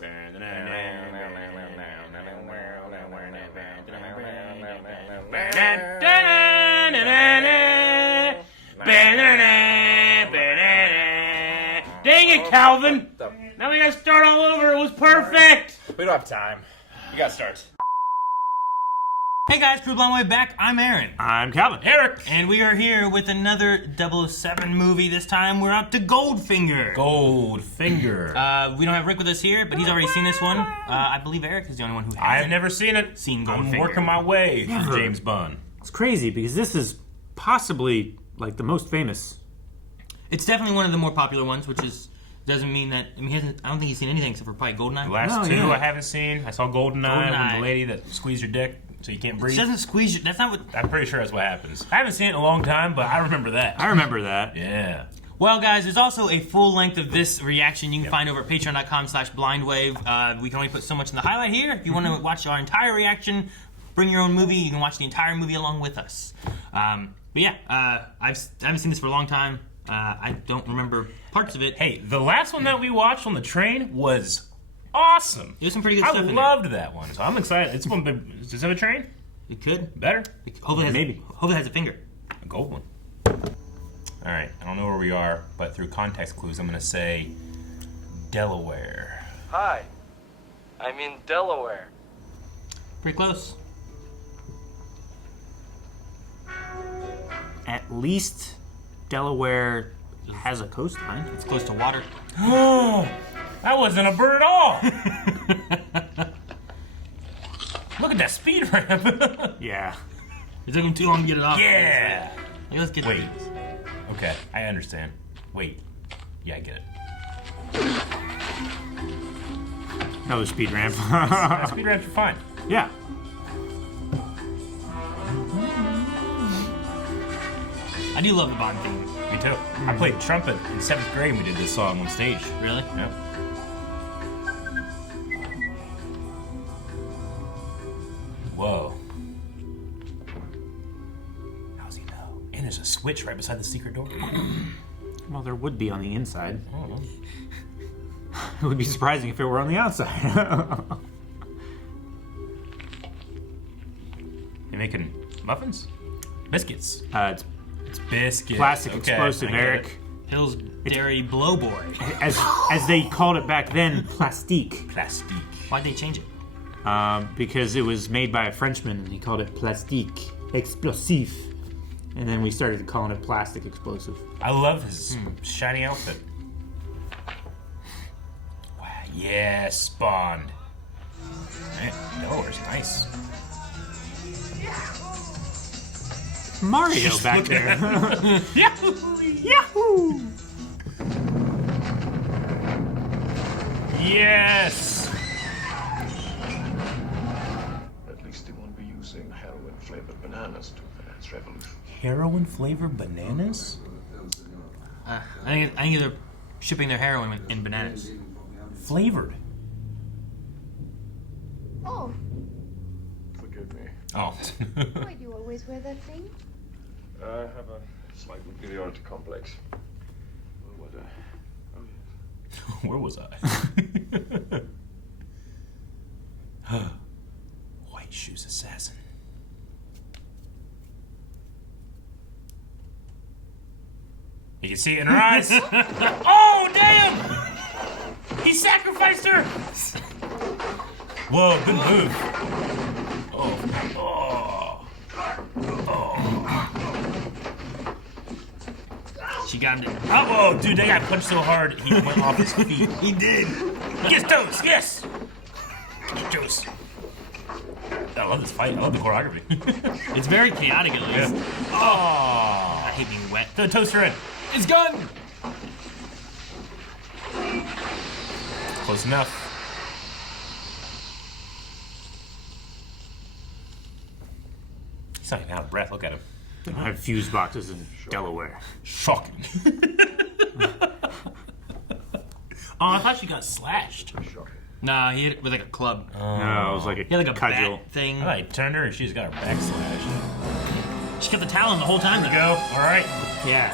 Dang it, Calvin! Now we gotta start all over. It was perfect! We don't have time. We gotta start. Hey guys, Crew Blonde Way back. I'm Aaron. I'm Calvin. Eric. And we are here with another 007 movie. This time we're up to Goldfinger. Goldfinger. We don't have Rick with us here, but he's already seen this one. I believe Eric is the only one who hasn't. I've never seen it. Seen Goldfinger. I'm working my way through James Bond. It's crazy because this is possibly like the most famous. It's definitely one of the more popular ones, which doesn't mean that. I mean, I don't think he's seen anything except for probably GoldenEye. The last two I haven't seen. I saw GoldenEye with the lady that squeezed your dick so you can't breathe. She doesn't squeeze you. That's not what. I'm pretty sure that's what happens. I haven't seen it in a long time, but I remember that. I remember that. Yeah. Well, guys, there's also a full length of this reaction you can find over at patreon.com/blindwave. We can only put so much in the highlight here. If you want to watch our entire reaction, bring your own movie. You can watch the entire movie along with us. But yeah, I haven't seen this for a long time. I don't remember parts of it. Hey, the last one that we watched on the train was awesome. There's some pretty good stuff in there. I loved that one, so I'm excited. It's one big. Does it have a train? It could. Better? Hopefully it has a finger. A gold one. All right, I don't know where we are, but through context clues, I'm going to say Delaware. Hi, I'm in Delaware. Pretty close. At least Delaware has a coastline. It's close to water. Oh, that wasn't a bird at all. Look at that speed ramp. Yeah. It took him too long to get it off. Yeah. Like, let's get Wait. Okay, I understand. Wait. Yeah, I get it. Another speed ramp. Speed ramps are fine. Yeah. I do love the Bond theme. Me too. I played trumpet in 7th grade and we did this song on stage. Really? Yeah. Whoa. How's he know? And there's a switch right beside the secret door. Well, there would be on the inside. Oh. It would be surprising if it were on the outside. You making muffins? Biscuits. It's Biscuits. plastic Okay, explosive, I get Eric. it. Hill's Dairy Blowboy. As they called it back then, plastique. Plastique. Why'd they change it? Because it was made by a Frenchman and he called it plastique explosif. And then we started calling it plastic explosive. I love his shiny outfit. Wow, yes, Bond. Man, Delaware's nice. Mario back there. Yahoo! Yahoo! Yes! At least they won't be using heroin-flavored bananas to finance revolution. Heroin-flavored bananas? I think they're shipping their heroin in bananas. Flavored? Oh, Forgive me. Oh. why do you always wear that thing? I have a slight inferiority complex. Where was I? Oh, yes. Where was I? White Shoes Assassin. You can see it in her eyes. Oh, damn! He sacrificed her! Whoa, good move. Oh. She got it. Oh, whoa, dude, that guy punched so hard he went off his feet. He did. Yes, toes, yes! Toes. I love this fight. I love the choreography. It's very chaotic at least. Yeah. Oh. I hate being wet. Throw the toaster in. It's gone! Close enough. He's not even out of breath. Look at him. I have fuse boxes in Delaware. Shocking. Oh, I thought she got slashed. Nah, he hit it with like a club. No, it was like a He had like a cudgel. bat thing. I thought he turned her and she's got her back slashed. She kept the towel on the whole time. There we go. All right. Yeah.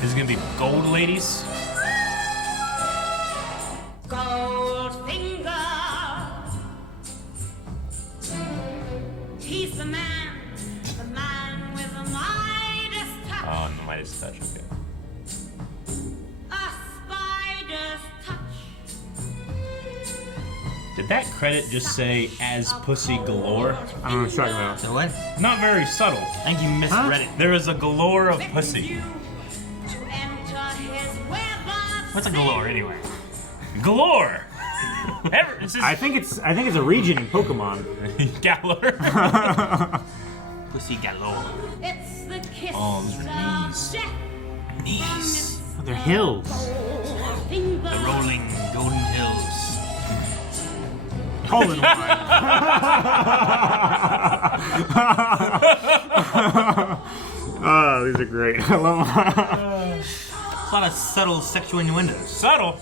This is going to be gold, ladies. Gold Midas touch. Okay. A spider's touch. Did that credit just say "as pussy galore"? I don't know what you're talking about. So what? Not very subtle. I think you misread it. There is a galore of pussy. What's a galore anyway? Galore. This is I think it's a region in Pokemon. Galar. Pussy galore. It's the kiss Oh, those are knees. of death. Knees. Oh, they're hills. The rolling golden hills. Hole in one. Oh, these are great. I love them. A lot of subtle sexual innuendos. Subtle.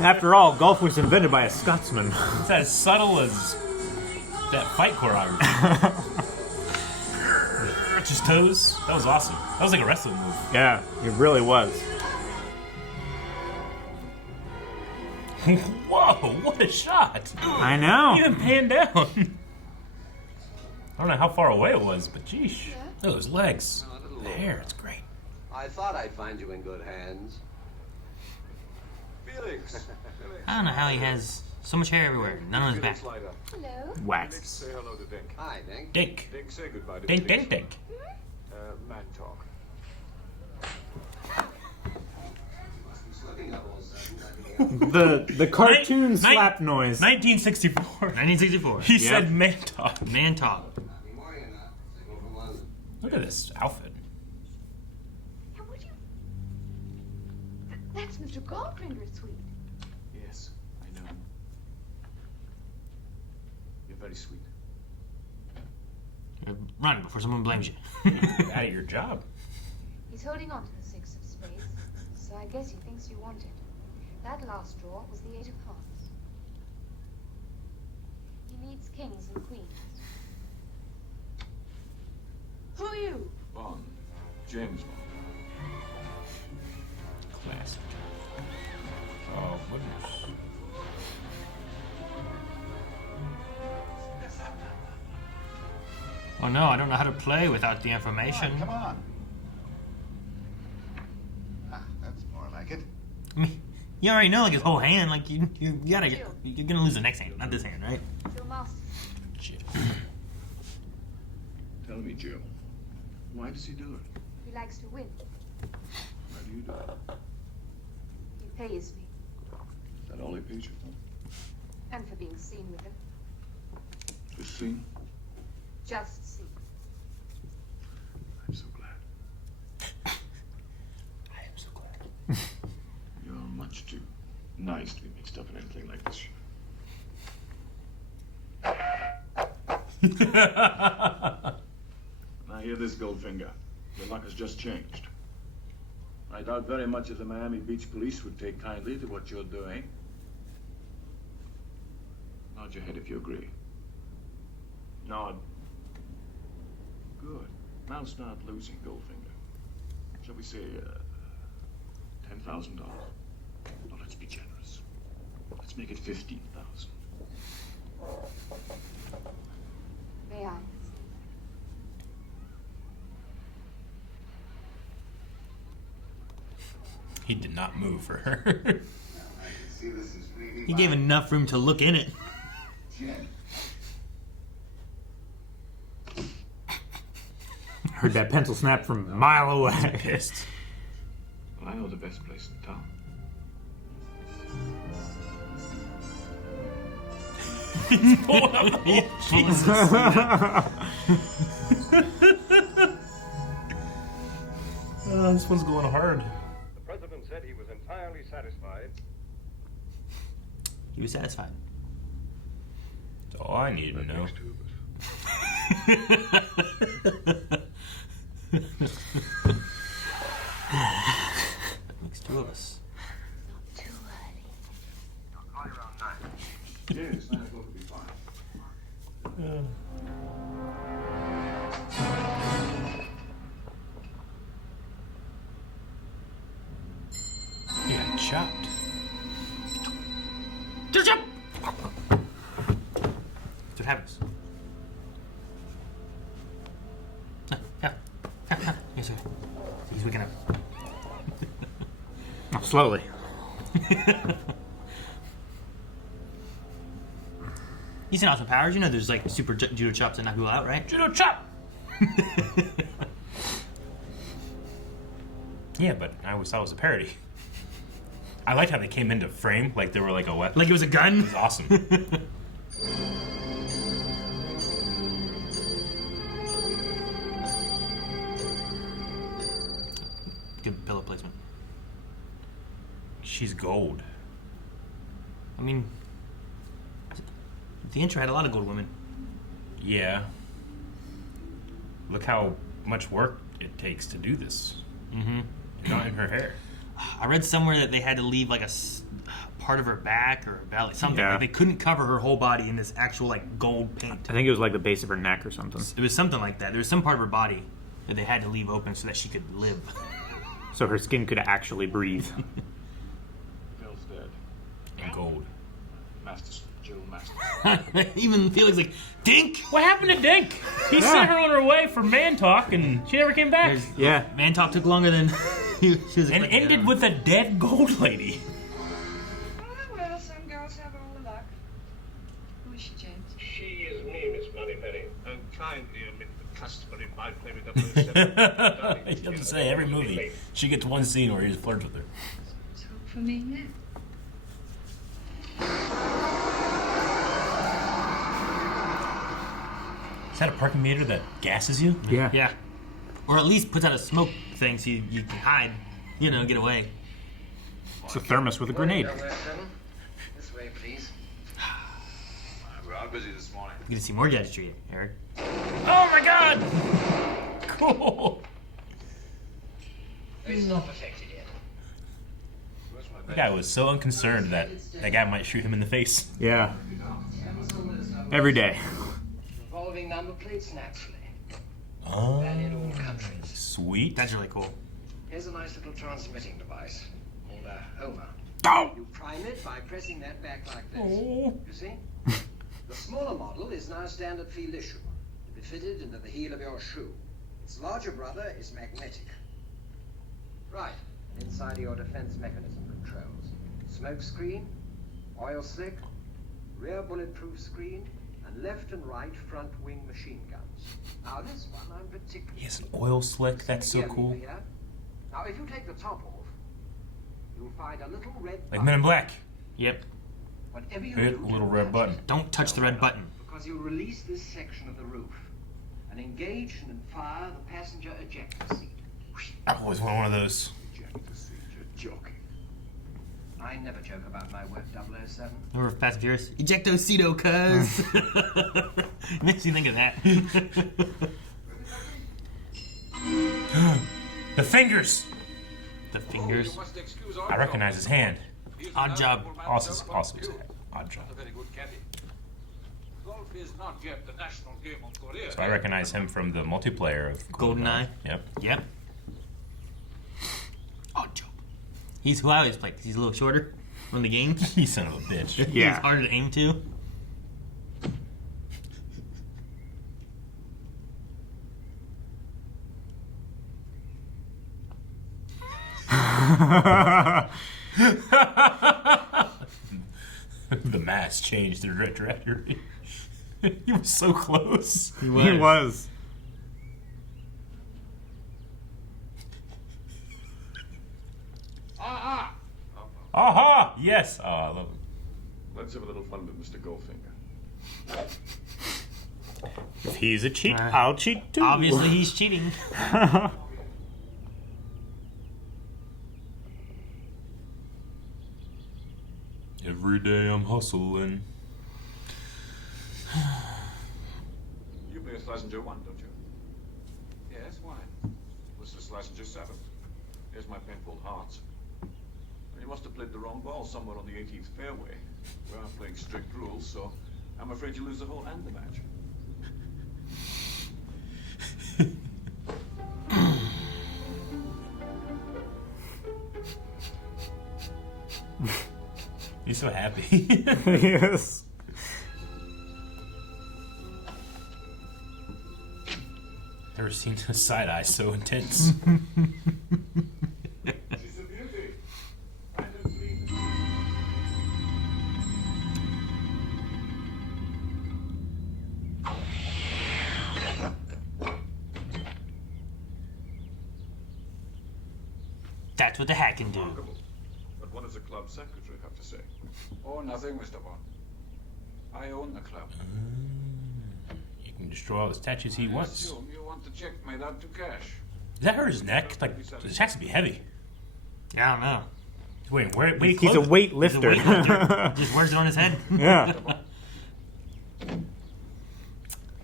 After all, golf was invented by a Scotsman. It's as subtle as that fight choreography. Just toes. That was awesome. That was like a wrestling move. Yeah, it really was. Whoa! What a shot! I know. Even panned down. I don't know how far away it was, but geesh. Look at those legs. The hair, it's great. I thought I'd find you in good hands. Felix. I don't know how he has so much hair everywhere. None on his back. Felix Leiter. Hello. Wax. Say hello to Dink. Hi, Dink. Dink. Dink, say goodbye to Dink, Felix. dink, dink. Man talk. The cartoon Nin- slap noise. 1964. 1964. He Yep. said man talk. Man talk. Look at this outfit. How would you? That's Mr. Goldfinger's suite. Yes, I know. You're very sweet. Run before someone blames you. Out of your job. He's holding on to the six of spades, so I guess he thinks you want it. That last draw was the eight of hearts. He needs kings and queens. Who are you? Bond. James Bond. Classic. Oh, goodness. Oh no, I don't know how to play without the information. Come on. Ah, that's more like it. I mean, you already know like his whole hand. Like you gotta, you're gonna lose the next hand, not this hand, right? Your master. Tell me, Jill. Why does he do it? He likes to win. Why do you do it? He pays me. Is that all he pays you for? And for being seen with him. Just seen? Just seen. I'm so glad. I am so glad. You're much too nice to be mixed up in anything like this. Now hear this, Goldfinger. Your luck has just changed. I doubt very much if the Miami Beach police would take kindly to what you're doing. Nod your head if you agree. Nod. Good. Now start losing, Goldfinger. Shall we say, $10,000? No, let's be generous. Let's make it 15,000. May I? He did not move for her. He gave enough room to look in it. Heard that pencil snap from a mile away. Pissed. Well, I know the best place in town. Pulling up the Jesus. This one's going hard. The president said he was entirely satisfied. He was satisfied. That's all I need to know. Makes two of us. Not too early. Probably around 9. Yes, 9 o'clock will be fine. He got chopped. That's what happens. Yes, sir. Slowly. He's seen Austin Powers. You know there's like super judo chops that knock people out, right? Judo chop! Yeah, but I always thought it was a parody. I liked how they came into frame like they were like a weapon. Like it was a gun? It was awesome. Good pillow placement. She's gold. I mean, the intro had a lot of gold women. Yeah. Look how much work it takes to do this. Mm-hmm. Not in her hair. I read somewhere that they had to leave like a part of her back or her belly, something. Yeah. Like they couldn't cover her whole body in this actual like gold paint. I think it was like the base of her neck or something. It was something like that. There was some part of her body that they had to leave open so that she could live. So her skin could actually breathe. Phil's dead. And gold. Master's Joe Master. Even Felix like, Dink! What happened to Dink? He sent her on her way for man talk, and she never came back. Yeah. Man talk took longer than she was And expecting. ended with a dead gold lady. Well, some girls have all the luck. Who is she, James? She is me, Miss Moneypenny. And kindly omit the customary byplay with 007. You have to say, every movie, she gets one scene where he just flirts with her. Let's hope for me now. Is that a parking meter that gasses you? Yeah. Yeah. Or at least puts out a smoke thing so you can hide, get away. It's a thermos with a grenade. This way, please. We're all busy this morning. You get to see more gadgetry, Eric. Oh my god! Cool! It's not perfected yet. The guy was so unconcerned that that guy might shoot him in the face. Yeah. Every day. Revolving number plates, naturally. Oh, Valid all countries. sweet. That's really cool. Here's a nice little transmitting device called a Homer. Oh! You prime it by pressing that back like this. Oh. You see? The smaller model is now standard field issue, to be fitted into the heel of your shoe. Its larger brother is magnetic. Right, inside of your defense mechanism controls. Smoke screen, oil slick, rear bulletproof screen, and left and right front wing machine guns. Now this one I'm particularly... He has an oil slick. That's so Yeah, cool. here. Now if you take the top off, you'll find a little red Like button. Men in Black. Yep. Whatever you Hit do, a little don't red touch button. it. Don't touch the red button. Because you'll release this section of the roof and engage and fire the passenger ejector seat. I've always wanted one of those. Ejector seat, you're joking. I never joke about my work, 007. Remember Fast and Furious? Ejectocito, cuz. Makes you think of that. The fingers! The fingers. I recognize his hand. Odd job. Also his odd job. Golf is not yet the national game of Korea. So I recognize him from the multiplayer of GoldenEye. Yep. Yep. Odd job. He's who I always play because he's a little shorter from the games. You son of a bitch. He's harder to aim to. The mask changed the trajectory. He was so close. He was. Aha! Yes! Oh, I love him. Let's have a little fun with Mr. Goldfinger. If he's a cheat, I'll cheat too. Obviously, he's cheating. Every day I'm hustling. You play as Licensure 1, don't you? Yes, why? This is Licensure 7. Here's my pen called Hearts. You must have played the wrong ball somewhere on the 18th fairway. We are playing strict rules, so I'm afraid you lose the hole and the match. He's so happy. Yes. Never seen a side eye so intense. She's a beauty. That's what the hat can do. Remarkable. But what does the club secretary have to say? Oh, nothing, Mr. Bond. I own the club. You can destroy all the statues he I wants. assume you want the check made out to cash. Does that hurt his neck? Like, his has to be heavy. Yeah, I don't know. Wait, where he He's a clothes? weightlifter. He's a weightlifter. Just wears it on his head. Yeah.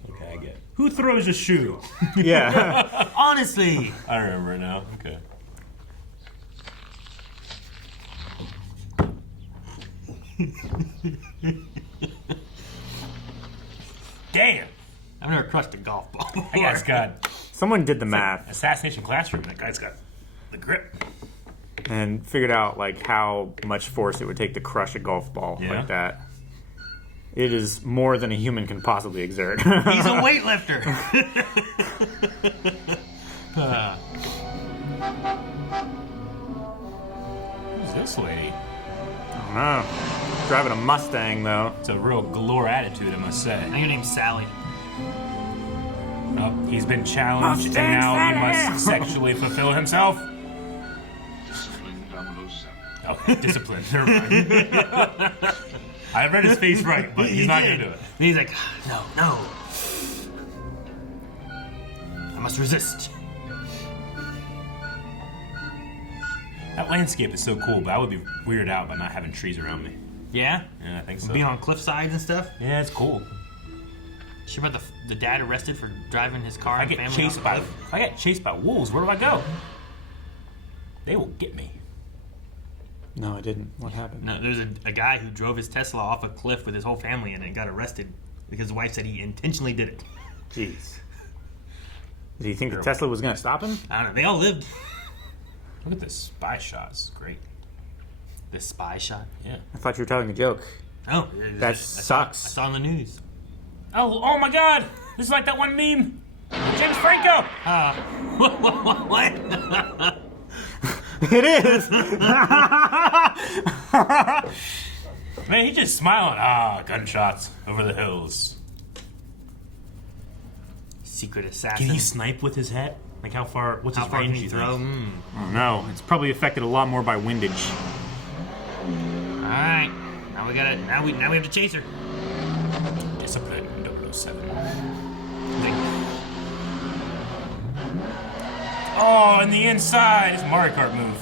Okay, I get it. Who throws a shoe? Yeah. Honestly. I remember it now. Okay. Damn! I've never crushed a golf ball before. That guy's got Someone did the math assassination classroom. That guy's got the grip. and figured out like how much force it would take to crush a golf ball Yeah. like that. It is more than a human can possibly exert. He's a weightlifter. Who's this lady? I don't know. Driving a Mustang though. It's a real galore attitude, I must say. I think her name's Sally. Oh, he's been challenged, and now he must sexually fulfill himself. Discipline 007. Oh, discipline. Never mind. I read his face right, but he's not going to do it. And he's like, no. I must resist. That landscape is so cool, but I would be weirded out by not having trees around me. Yeah? Yeah, I think so. Being on cliff sides and stuff? Yeah, it's cool. She brought the dad arrested for driving his car I and get family chased off by. the cliff. If I get chased by wolves, where do I go? They will get me. No, I didn't. What happened? No, there's a guy who drove his Tesla off a cliff with his whole family in it and got arrested because the wife said he intentionally did it. Jeez. Did he think the Tesla was going to stop him? I don't know. They all lived. Look at this spy shot. It's great. This spy shot. Yeah. I thought you were telling a joke. Oh, That I sucks. saw on the news. Oh my God! This is like that one meme. James Franco. What? It is! Man, he's just smiling. Ah, gunshots over the hills. Secret assassin. Can he snipe with his hat? Like how far? What's How his far can range? he You throw? think? Oh, no. It's probably affected a lot more by windage. All right. Now we got it. Now we have to chase her. Discipline 007. Oh, and the inside is Mario Kart move.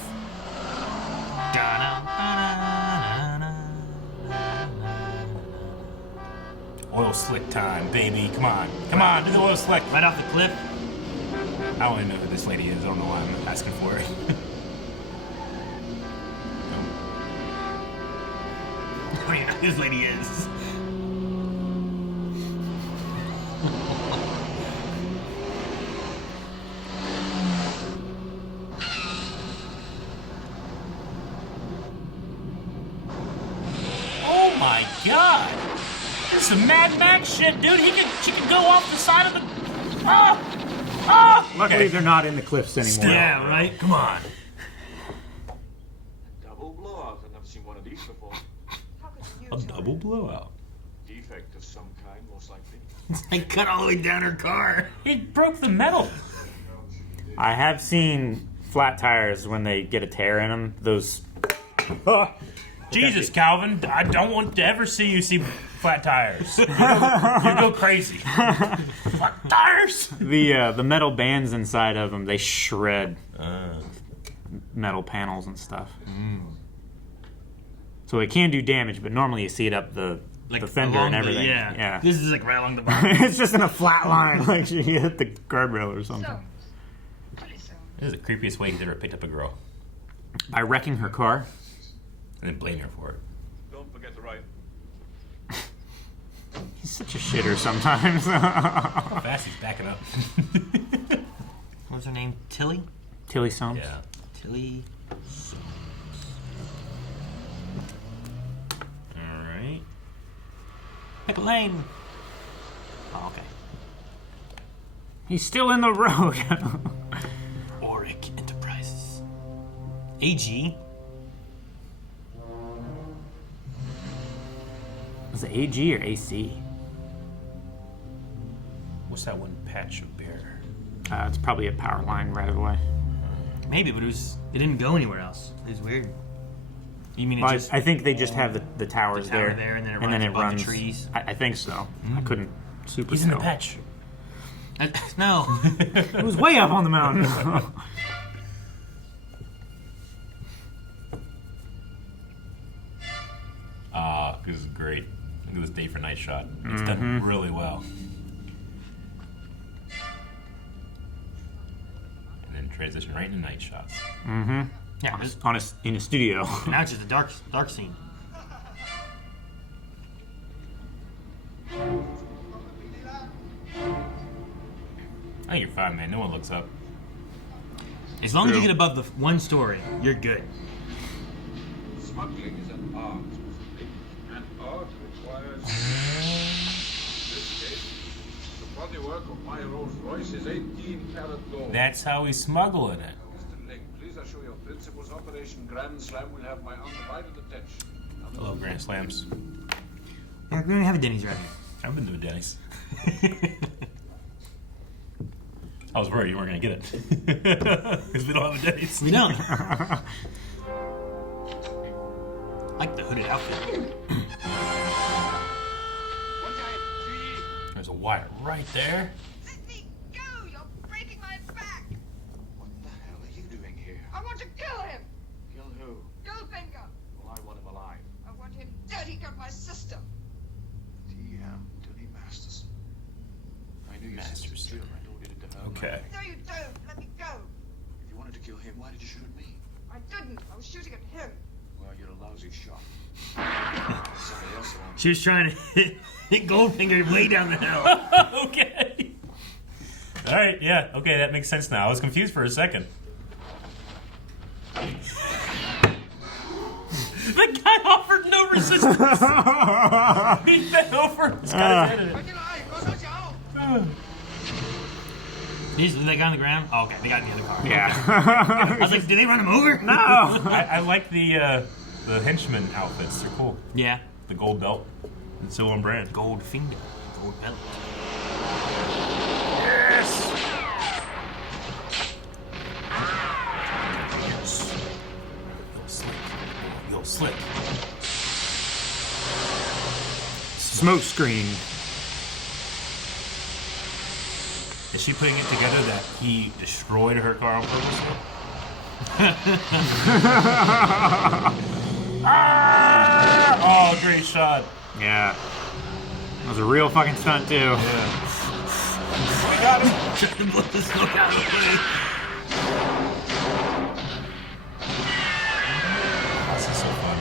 Oil slick time, baby. Come on. Come on, do the oil slick. Right off the cliff. I don't even know who this lady is. I don't know why I'm asking for it. Oh, yeah, this lady is. Oh my God! This is some Mad Max shit, dude. She could go off the side of the. Luckily, they're not in the cliffs anymore. Yeah, right? Come on. Double blowout. I've never seen one of these before. How could you A tell? double blowout. Defect of some kind, most likely. I cut all the way down her car. It broke the metal. I have seen flat tires when they get a tear in them. Those. Jesus, Calvin, I don't want to ever see you see flat tires. You go crazy. Flat tires. The metal bands inside of them, they shred metal panels and stuff. So it can do damage, but normally you see it up the fender along and the- everything. yeah. This is like right along the bottom. It's just in a flat line, like you hit the guardrail or something. So, pretty soon. This is the creepiest way he's ever picked up a girl. By wrecking her car. And then blame her for it. Don't forget to write. He's such a shitter sometimes. How fast he's backing up. What's her name? Tilly? Tilly Soames. Yeah. Tilly. Alright. Pick a lane. Oh, okay. He's still in the road. Auric Enterprises. AG. Was it AG or AC? What's that one patch of bear? It's probably a power line right away. Maybe, but it didn't go anywhere else. It was weird. You mean Well, it's just I think they just have the towers tower there, there, and then it runs above the trees? I think so. I couldn't super He's in the tell. patch. No. It was way up on the mountain. This is great. Look at this day for night shot. It's done really well. And then transition right into night shots. Yeah, In a studio. now it's just a dark scene. I think you're fine, man. No one looks up. As long as you True. get above the one story, you're good. Smuggling is an art, and art requires. In this case, the bodywork of my Rolls Royce is 18-karat gold. That's how we smuggle in it. Mr. Link, please assure your principals Operation Grand Slam will have my undivided attention. Hello, Grand Slams. Yeah, we're gonna have a Denny's right here. I've been to a Denny's. I was worried you weren't going to get it. Because we don't have a Denny's. We don't. Like the hooded outfit. There's a wire right there. Let me go! You're breaking my back! What the hell are you doing here? I want to kill him! Kill who? Goldfinger! Well, I want him alive. I want him dead. He got my sister. T.M. Tony Masters. I knew you Masterson. said I told you to her. Okay. No, you don't. Let me go. If you wanted to kill him, why did you shoot at me? I didn't. I was shooting at him. Well, you're a lousy shot. Somebody else will. She was trying to hit Goldfinger way down the hill. Okay. All right, yeah. Okay, that makes sense now. I was confused for a second. The guy offered no resistance. He bent over and got his head in it. Is that guy on the ground? Oh, okay, they got in the other car. Yeah. I was like, did they run him over? No. I like the henchman outfits. They're cool. Yeah. The gold belt. It's so on brand. Goldfinger. Gold belt. Yes! Yo, slick. Smoke screen. Is she putting it together that he destroyed her car on purpose? Ah! Oh, great shot. Yeah. That was a real fucking stunt too. Yeah. We got him. Trying to blow the smoke out of the way. This is so fun.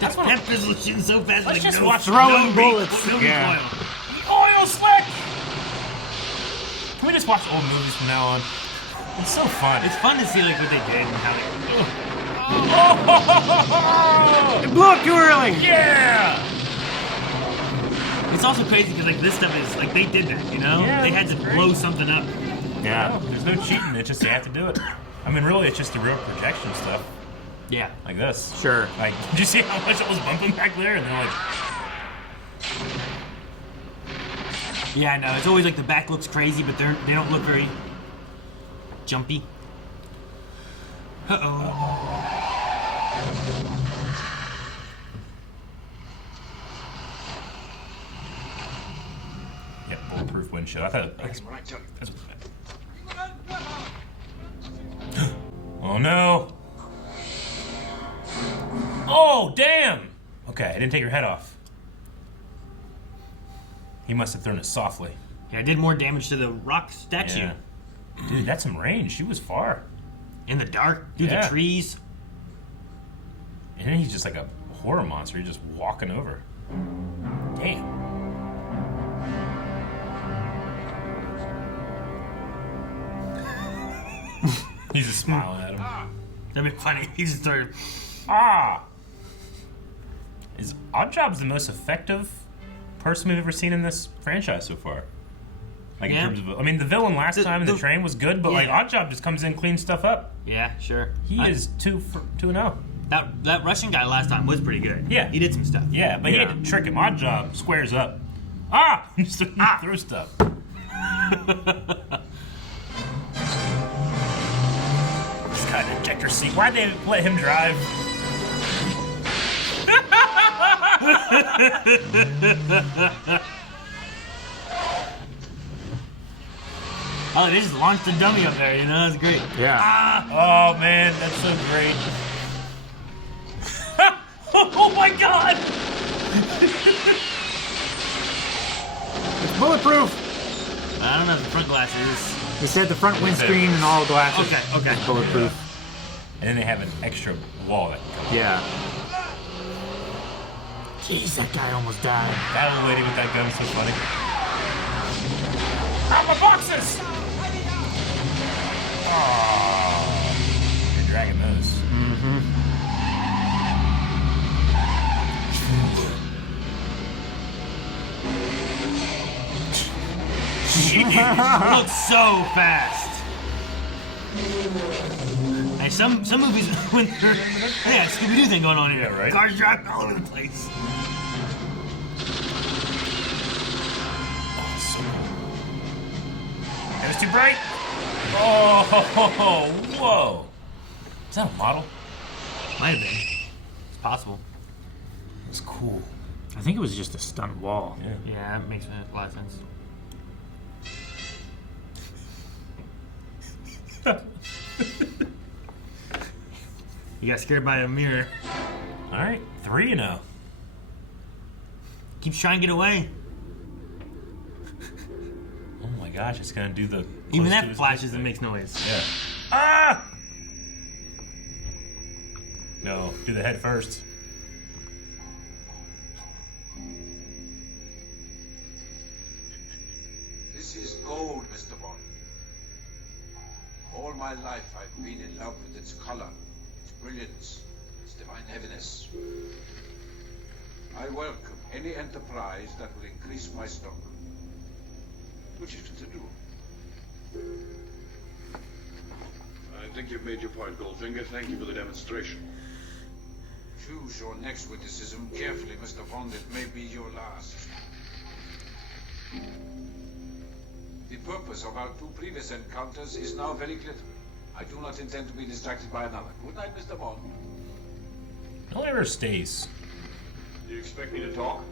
That's what that pistol shooting so fast. Let's like just no, watch throwing no bullets. No Yeah. recoil. Oil slick! Can we just watch old movies from now on? It's so fun. It's fun to see like what they did and how they. Oh! It blew up too early. Yeah! It's also crazy because like this stuff is like they did that, you know? Yeah, they had to that's great. blow something up. Yeah. No, there's no cheating. It's just they have to do it. I mean, really, it's just the real projection stuff. Yeah. Like this. Sure. Like, did you see how much it was bumping back there? And they're like, Yeah, no, it's always like the back looks crazy, but they don't look very jumpy. Uh-oh. yeah, bulletproof windshield. I thought that's When I tell you. what Oh no! Oh, damn! Okay, I didn't take her head off. He must have thrown it softly. Yeah, it did more damage to the rock statue. Yeah. Dude, that's some range. She was far. In the dark, through Yeah. the trees. And then he's just like a horror monster. He's just walking over. Damn. He's just smiling at him. That'd be funny. He just started. Ah! Is Oddjob's the most effective person we've ever seen in this franchise so far? Like Yeah. in terms of, I mean, the villain last time in the train was good, but like Yeah. Oddjob just comes in, cleans stuff up. Yeah, sure. He is 2-0. That Russian guy last time was pretty good. Yeah. He did some stuff. Yeah, but he had to trick him. Oddjob squares up. Ah! Just throws stuff. This kind of ejector seat. Why'd they let him drive? Oh, they just launched a dummy up there, you know? That's great. Yeah. Oh man, that's so great. Oh my god! It's bulletproof. I don't know if the front glass is. They said the front windscreen and all glasses. Okay. is bulletproof. And then they have an extra wall that can come. Yeah. Jeez, that guy almost died. That old lady with that gun is so funny. Out my boxes! Oh, you're dragging those. It looks so fast. Hey, some movies when they're Scooby-Doo thing going on here. Yeah, right. Cars driving all over the place. Oh, so cool. It was too bright. Oh, whoa. Is that a model? Might have been. It's possible. It's cool. I think it was just a stunt wall. Yeah, that makes a lot of sense. You got scared by a mirror. All right, 3-0. Keeps trying to get away. Oh my gosh, it's gonna do the. Even close to that his flashes face and makes noise. Yeah. Ah! No, do the head first. This is gold, Mr. Bond. All my life I've been in love with its color, its brilliance, its divine heaviness. I welcome any enterprise that will increase my stock. Which is to do. I think you've made your point, Goldfinger. Thank you for the demonstration. Choose your next witticism carefully, Mr. Bond. It may be your last. The purpose of our 2 previous encounters is now very clear. I do not intend to be distracted by another. Good night, Mr. Bond. No one ever stays. Do you expect me to talk?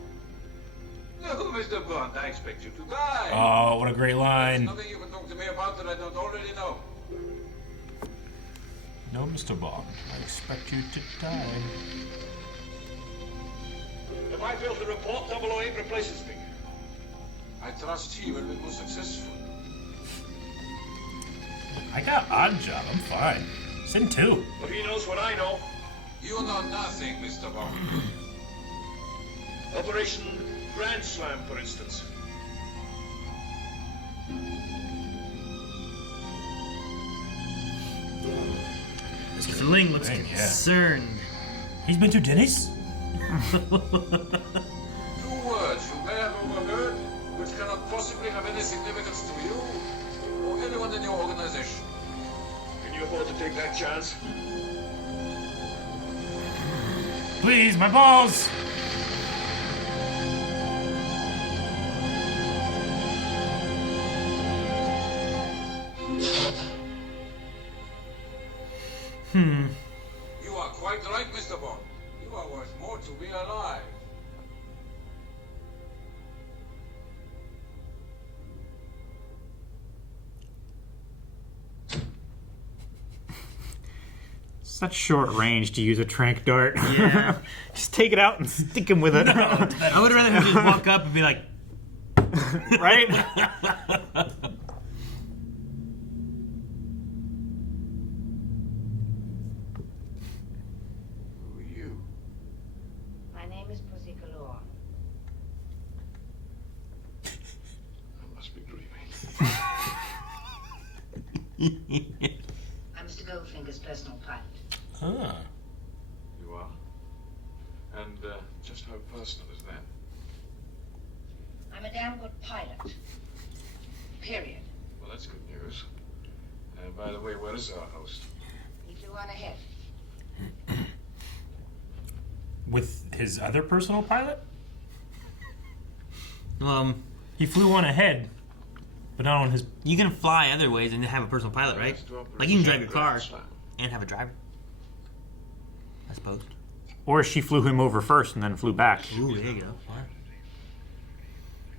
No, Mr. Bond, I expect you to die. Oh, what a great There's line. nothing you can talk to me about that I don't already know. No, Mr. Bond, I expect you to die. If I fail to report, 008 replaces me. I trust he will be more successful. I got odd job, I'm fine. Sin 2. But he knows what I know. You know nothing, Mr. Bond. Operation Grand Slam, for instance. Mr. Ling looks Dang, yeah. concerned. He's been to Denny's? 2 words you may have overheard, which cannot possibly have any significance to you or anyone in your organization. Can you afford to take that chance? Please, my balls! You are quite right, Mr. Bond. You are worth more to be alive. Such short range to use a trank dart. Yeah. Just take it out and stick him with it. I would rather him just walk up and be like, Right? Who are you? My name is Pussy Galore. I must be dreaming. I'm Mr. Goldfinger's personal pilot. Huh. You are? And just how personal is that? I'm a damn good pilot. Period. Well, that's good news. And by the way, where is our host? He flew on ahead. With his other personal pilot? well, He flew on ahead. But not on his... You can fly other ways and have a personal pilot, right? Like you can drive your car and have a driver. I suppose. Or she flew him over first and then flew back. Ooh, there you go.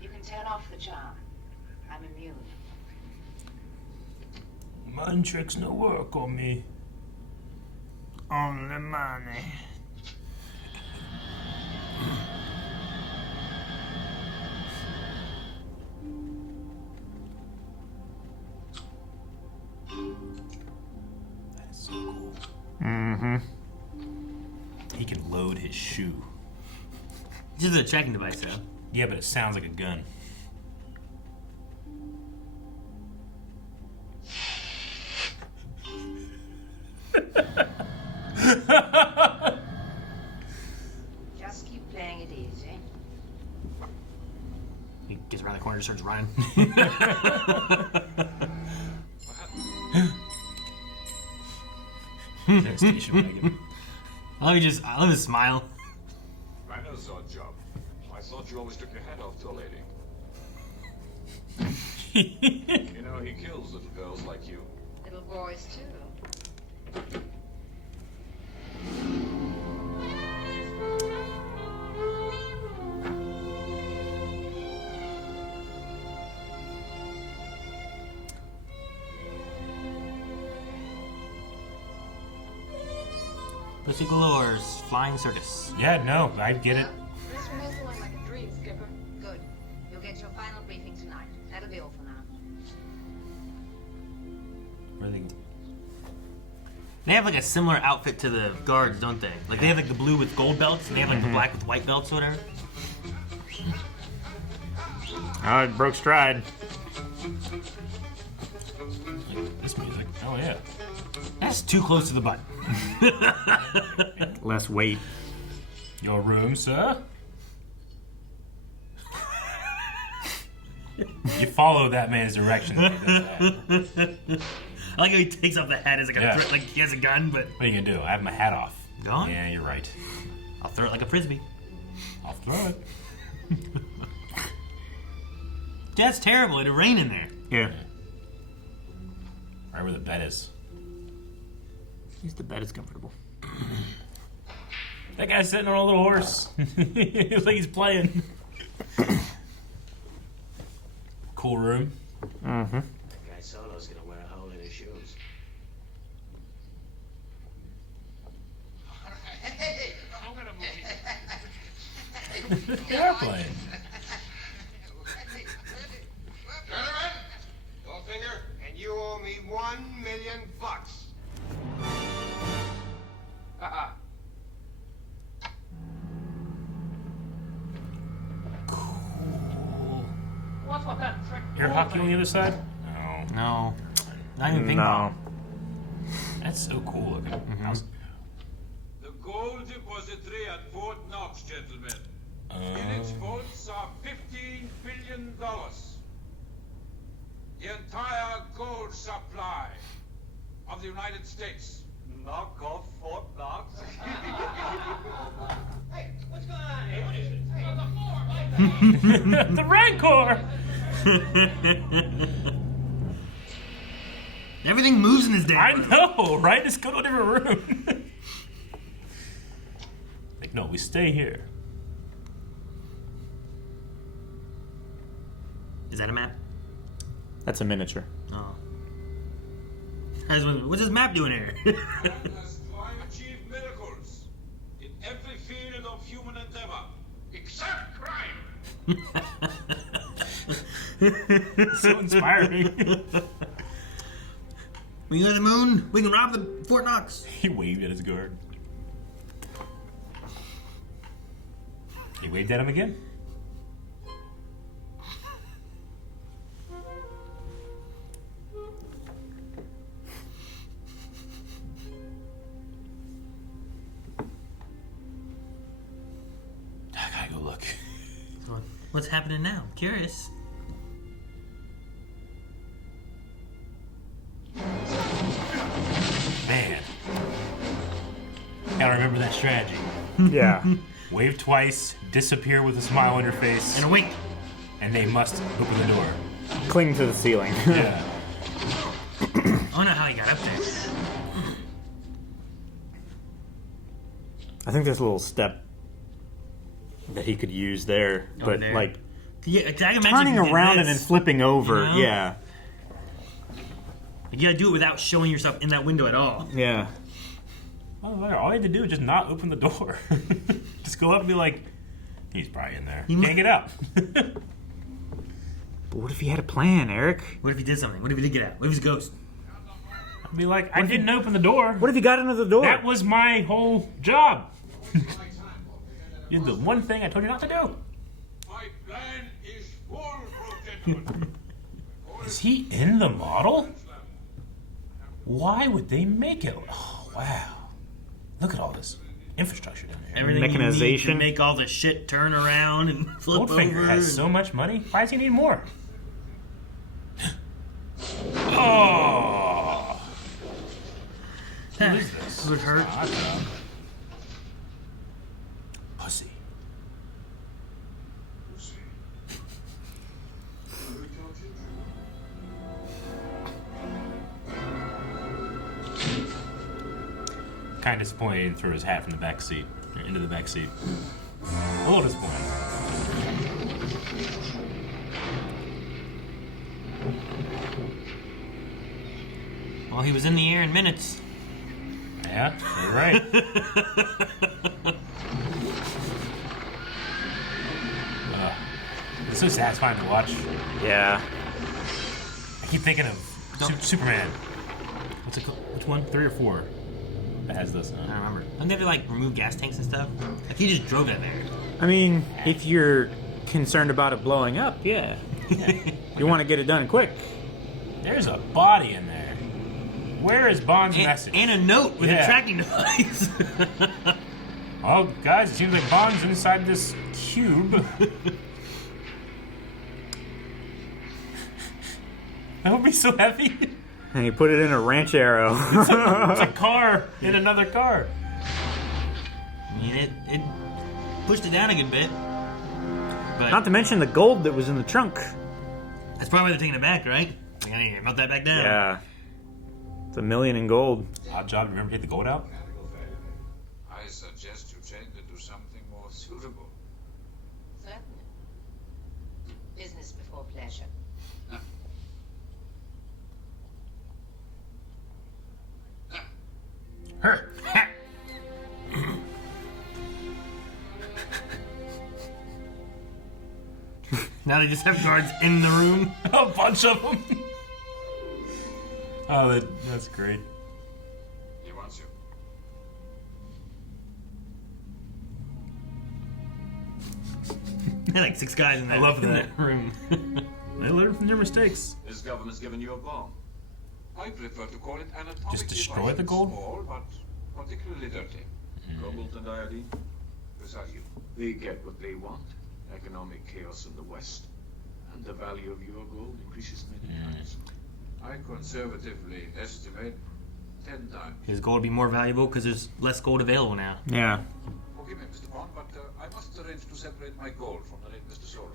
You can turn off the charm. I'm immune. Mind tricks no work on me. Only money. That is so cool. Mm-hmm. He can load his shoe. This is a tracking device, though. Yeah, but it sounds like a gun. Just keep playing it easy. He gets around the corner and starts running. Station wagon. I love his smile. Rhino's odd job. I thought you always took your hat off to a lady. You know, he kills little girls like you. Little boys, too. Pussy Galore's Flying Circus. Yeah, no, I get it. This one is like a dream, Skipper. Good. You'll get your final briefing tonight. That'll be all for now. Where are they? They have like a similar outfit to the guards, don't they? Like they have like the blue with gold belts, and they have like the black with white belts or whatever. Oh, it broke stride. This music. Oh, yeah. That's too close to the button. Less weight. Your room, sir? You follow that man's directions. When he does that. I like how he takes off the hat as like a Yeah. like he has a gun, but What are you gonna do? I have my hat off. Gone? Yeah, you're right. I'll throw it like a frisbee. I'll throw it. That's terrible. It'd rain in there. Yeah. Right where the bed is. At least the bed is comfortable. That guy's sitting on a little horse. It's like he's playing. Cool room. Mm-hmm. That guy Solo's gonna wear a hole in his shoes. Hey, I'm gonna move They are playing. Gentlemen, Goldfinger, and you owe me $1 million. Haha. What's with that trick? Air hockey on the other side? No. No. Not even ping No. pong. That's so cool looking. How's- The gold depository at Fort Knox, gentlemen. In its vaults are $15 billion. The entire gold supply of the United States. Knock off Fort Knox. Hey, what's going on here? What is it? Hey, on the floor, The Rancor! Everything moves in this damn I room. know, right? Just go to a different room. Like, no, we stay here. Is that a map? That's a miniature. Oh. What's this map doing here? Has achieved miracles in every field of human endeavor, except crime. So inspiring. We go to the moon, we can rob the Fort Knox. He waved at his guard. He waved at him again? I gotta go look. What's happening now? Curious. Man. Gotta remember that strategy. Yeah. Wave twice, disappear with a smile on your face, And a wink. and they must open the door. cling to the ceiling. Yeah. I don't know how he got up there. I think there's a little step that he could use there, but there. like Yeah, I can imagine turning if you did around and this, then flipping over. You know? Yeah, you gotta do it without showing yourself in that window at all. yeah. Well, there, all you had to do is just not open the door. Just go up and be like, he's probably in there. Can't get out. But what if he had a plan, Eric? What if he did something? What if he did get out? What if he's a ghost? I'd be like, I didn't open the door. What if he got under the door? That was my whole job. You did the one thing I told you not to do. My plan is foolproof, gentlemen. Is he in the model? Why would they make it? Oh, wow. Look at all this infrastructure down here. Everything Mechanization. you need to make all the shit turn around and flip Goldfinger over. has so much money. Why does he need more? Oh. Who is this? Would hurt. Hot dog. Pussy. Kind of disappointed he didn't throw his hat from the back seat or into the back seat. A little disappointed. Well, he was in the air in minutes. Yeah, you're right. It's so satisfying to watch. Yeah. I keep thinking of Superman. What's it called? Which one? 3 or 4? That has this. I don't remember. Don't they have to like remove gas tanks and stuff? Like he just drove that there. I mean, if you're concerned about it blowing up, yeah. You want to get it done quick. There's a body in there. Where is Bond's message? And a note with a tracking device. Oh, guys, it seems like Bond's inside this cube. That would be so heavy. And you put it in a ranch arrow. It's a car in another car. I mean, it pushed it down a good bit. But Not to mention the gold that was in the trunk. that's probably why they're taking it back, right? Like, I need to melt that back down. Yeah. It's $1 million in gold. Odd job, remember to take the gold out? I suggest you change it to something more suitable. Certainly. Business before pleasure. Her. Now they just have guards in the room. A bunch of them. Oh, that's great. He wants you. There are like 6 guys in that, I love in that. room. They learn from their mistakes. This government's given you a bomb. I prefer to call it an atomic Just destroy device. the gold? Small, but particularly dirty. Cobalt and iodine. Those are you. They get what they want. Economic chaos in the West. And the value of your gold increases many times. I conservatively estimate 10 times. His gold would be more valuable because there's less gold available now. Yeah. Forgive me, Mr. Bond, but I must arrange to separate my gold from the late Mr. Sorrow.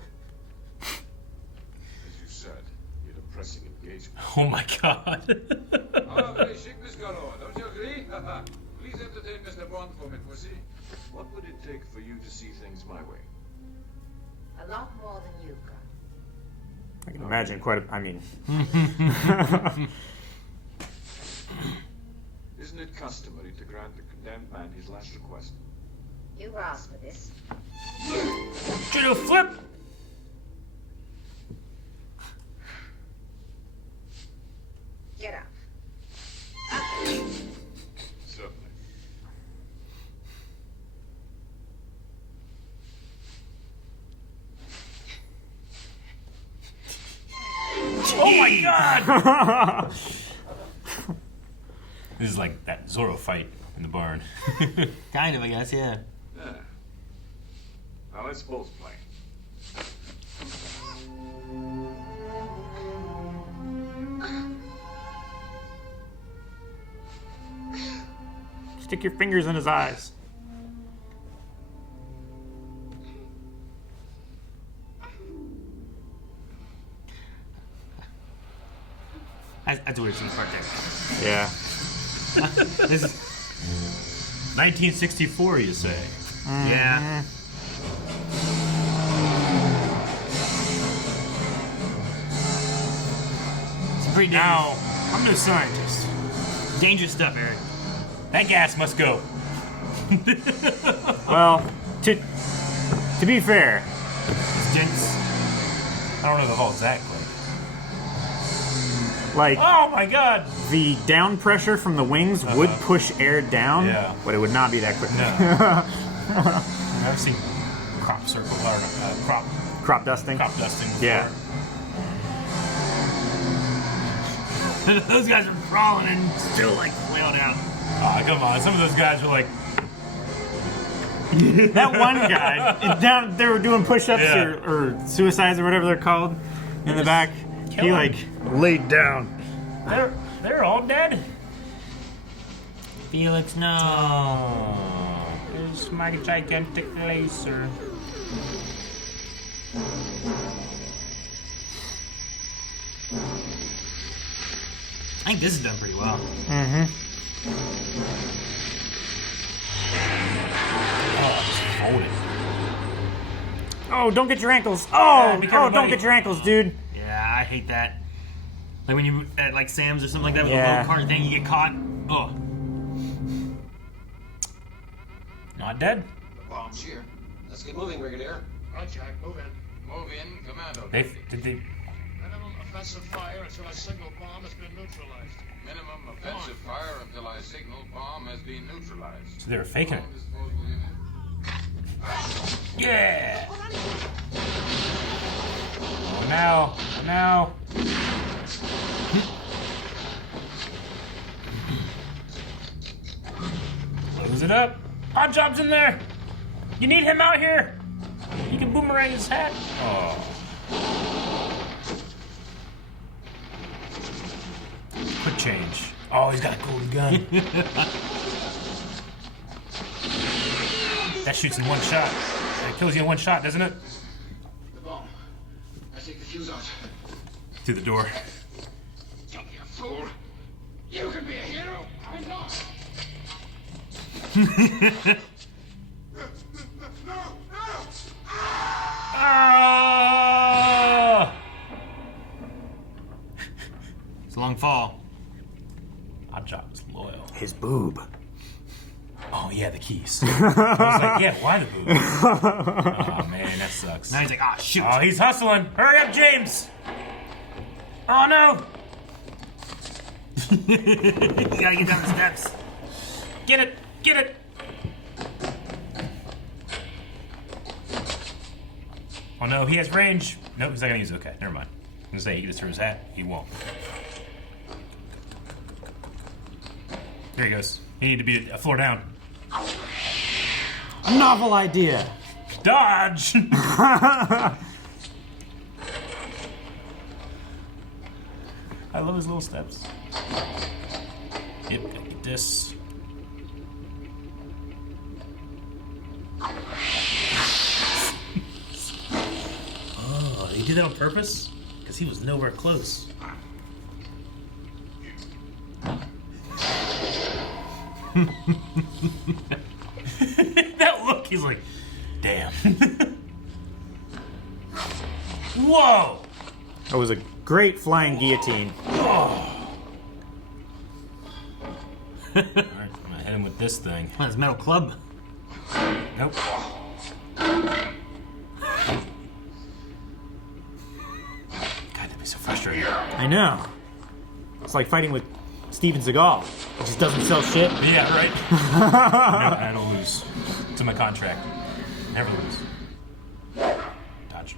As you said, you had a pressing engagement. Oh my god. Very chic, Miss Galore. Don't you agree? Please entertain Mr. Bond for me, pussy. What would it take for you to see things my way? A lot more than you've got. I can imagine quite a... I mean... Isn't it customary to grant the condemned man his last request? You asked for this. Judo flip. Get up. Certainly. Oh my god. This is like that Zorro fight in the barn. Kind of, I guess, yeah. Yeah. Now let's both play. Stick your fingers in his eyes. That's a weird scene part there. Yeah. This is 1964, you say? yeah. It's pretty Now, I'm no scientist. dangerous stuff, Eric. That gas must go. Well, to be fair, Gents. I don't know the whole exactly. like Oh my god! the down pressure from the wings would push air down, Yeah. but it would not be that quick. No. I've seen crop circle or Crop dusting. crop dusting before. Yeah. Those guys are crawling and still like flailed out. Oh, come on. Some of those guys are like, That one guy down, they were doing push-ups Yeah. or suicides or whatever they're called in the back. He him. like laid down. they're all dead. Felix, no. There's my gigantic laser. I think this is done pretty well. Oh, just folded. Oh, don't get your ankles. Oh, be careful, don't buddy. get your ankles, dude. Yeah, I hate that. Like when you at like Sam's or something like that with Yeah. a little cart thing, you get caught. Oh, Not dead. The bomb's here. Let's get moving, Brigadier. Right, Jack, move in. Move in, Commando. Did they? Minimum offensive fire until a signal bomb has been neutralized. Minimum offensive fire until a signal bomb has been neutralized. So they were faking it. Yeah. Oh, now. Close it up. Hot Job's in there. You need him out here. He can boomerang his hat. Oh. Quick change. Oh, he's got a cool gun. That shoots in one shot. That kills you in one shot, doesn't it? The bomb. I take the fuse out. Through the door. Don't be a fool. You can be a hero. I'm not. Ah! it's a long fall. Hot Job is loyal. His boob. Oh yeah, the keys. I was like, yeah, why the boob? Oh man, that sucks. Now he's like, ah, shoot. Oh, he's hustling. Hurry up, James. Oh no. You gotta get down the steps. Get it. Oh no, he has range. Nope, he's not gonna use it. Okay, never mind. I'm gonna say he just threw his hat. He won't. There he goes. He need to be a floor down. Novel idea. Dodge! I love his little steps. Yep, gotta get this. Oh, he did that on purpose? Because he was nowhere close. That look, he's like, damn. Whoa! That was a great flying guillotine. Alright, I'm gonna hit him with this thing. Oh, that's metal club. Nope. God, that'd be so frustrating. I know. It's like fighting with Steven Seagal. He just doesn't sell shit. Yeah, right? No, I don't lose. It's in my contract. Never lose. Dodge.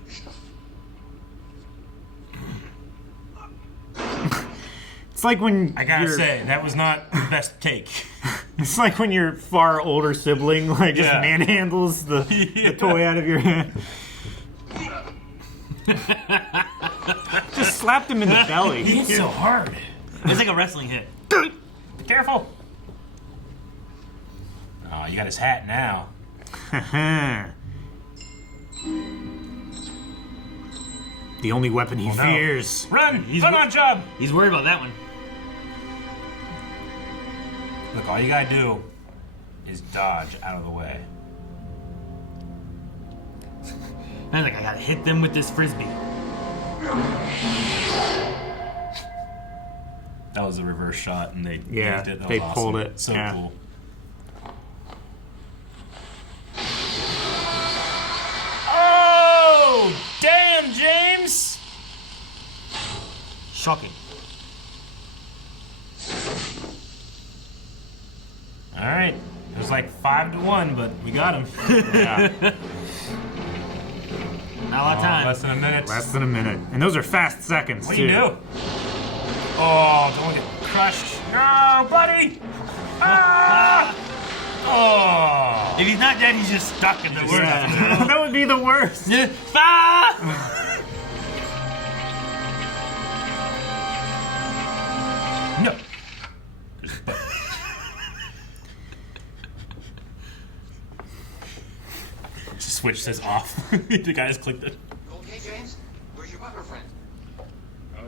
It's like when I gotta you're- say, that was not the best take. It's like when your far older sibling like just Yeah. manhandles the toy out of your hand. Just slapped him in the belly. He hits so hard. It's like a wrestling hit. Be careful. Oh, you got his hat now. The only weapon he no. fears. Run! Run, Odd Job! He's worried about that one. Look, all you gotta do is dodge out of the way. I was like, I gotta hit them with this frisbee. That was a reverse shot, and they Yeah, used it. That they was pulled awesome. it. So Yeah. cool. Oh, damn, James! Shocking. All right, it was like 5-1, but we got him. Yeah. Not a lot of time. Less than a minute. Less than a minute. And those are fast seconds, What do too. you do? Oh, don't get crushed. No, buddy! Ah! Oh! If he's not dead, he's just stuck in the worst. Yeah. That would be the worst. Ah! No. Just switch says off. The guy just clicked it. Okay, James? Where's your butler friend?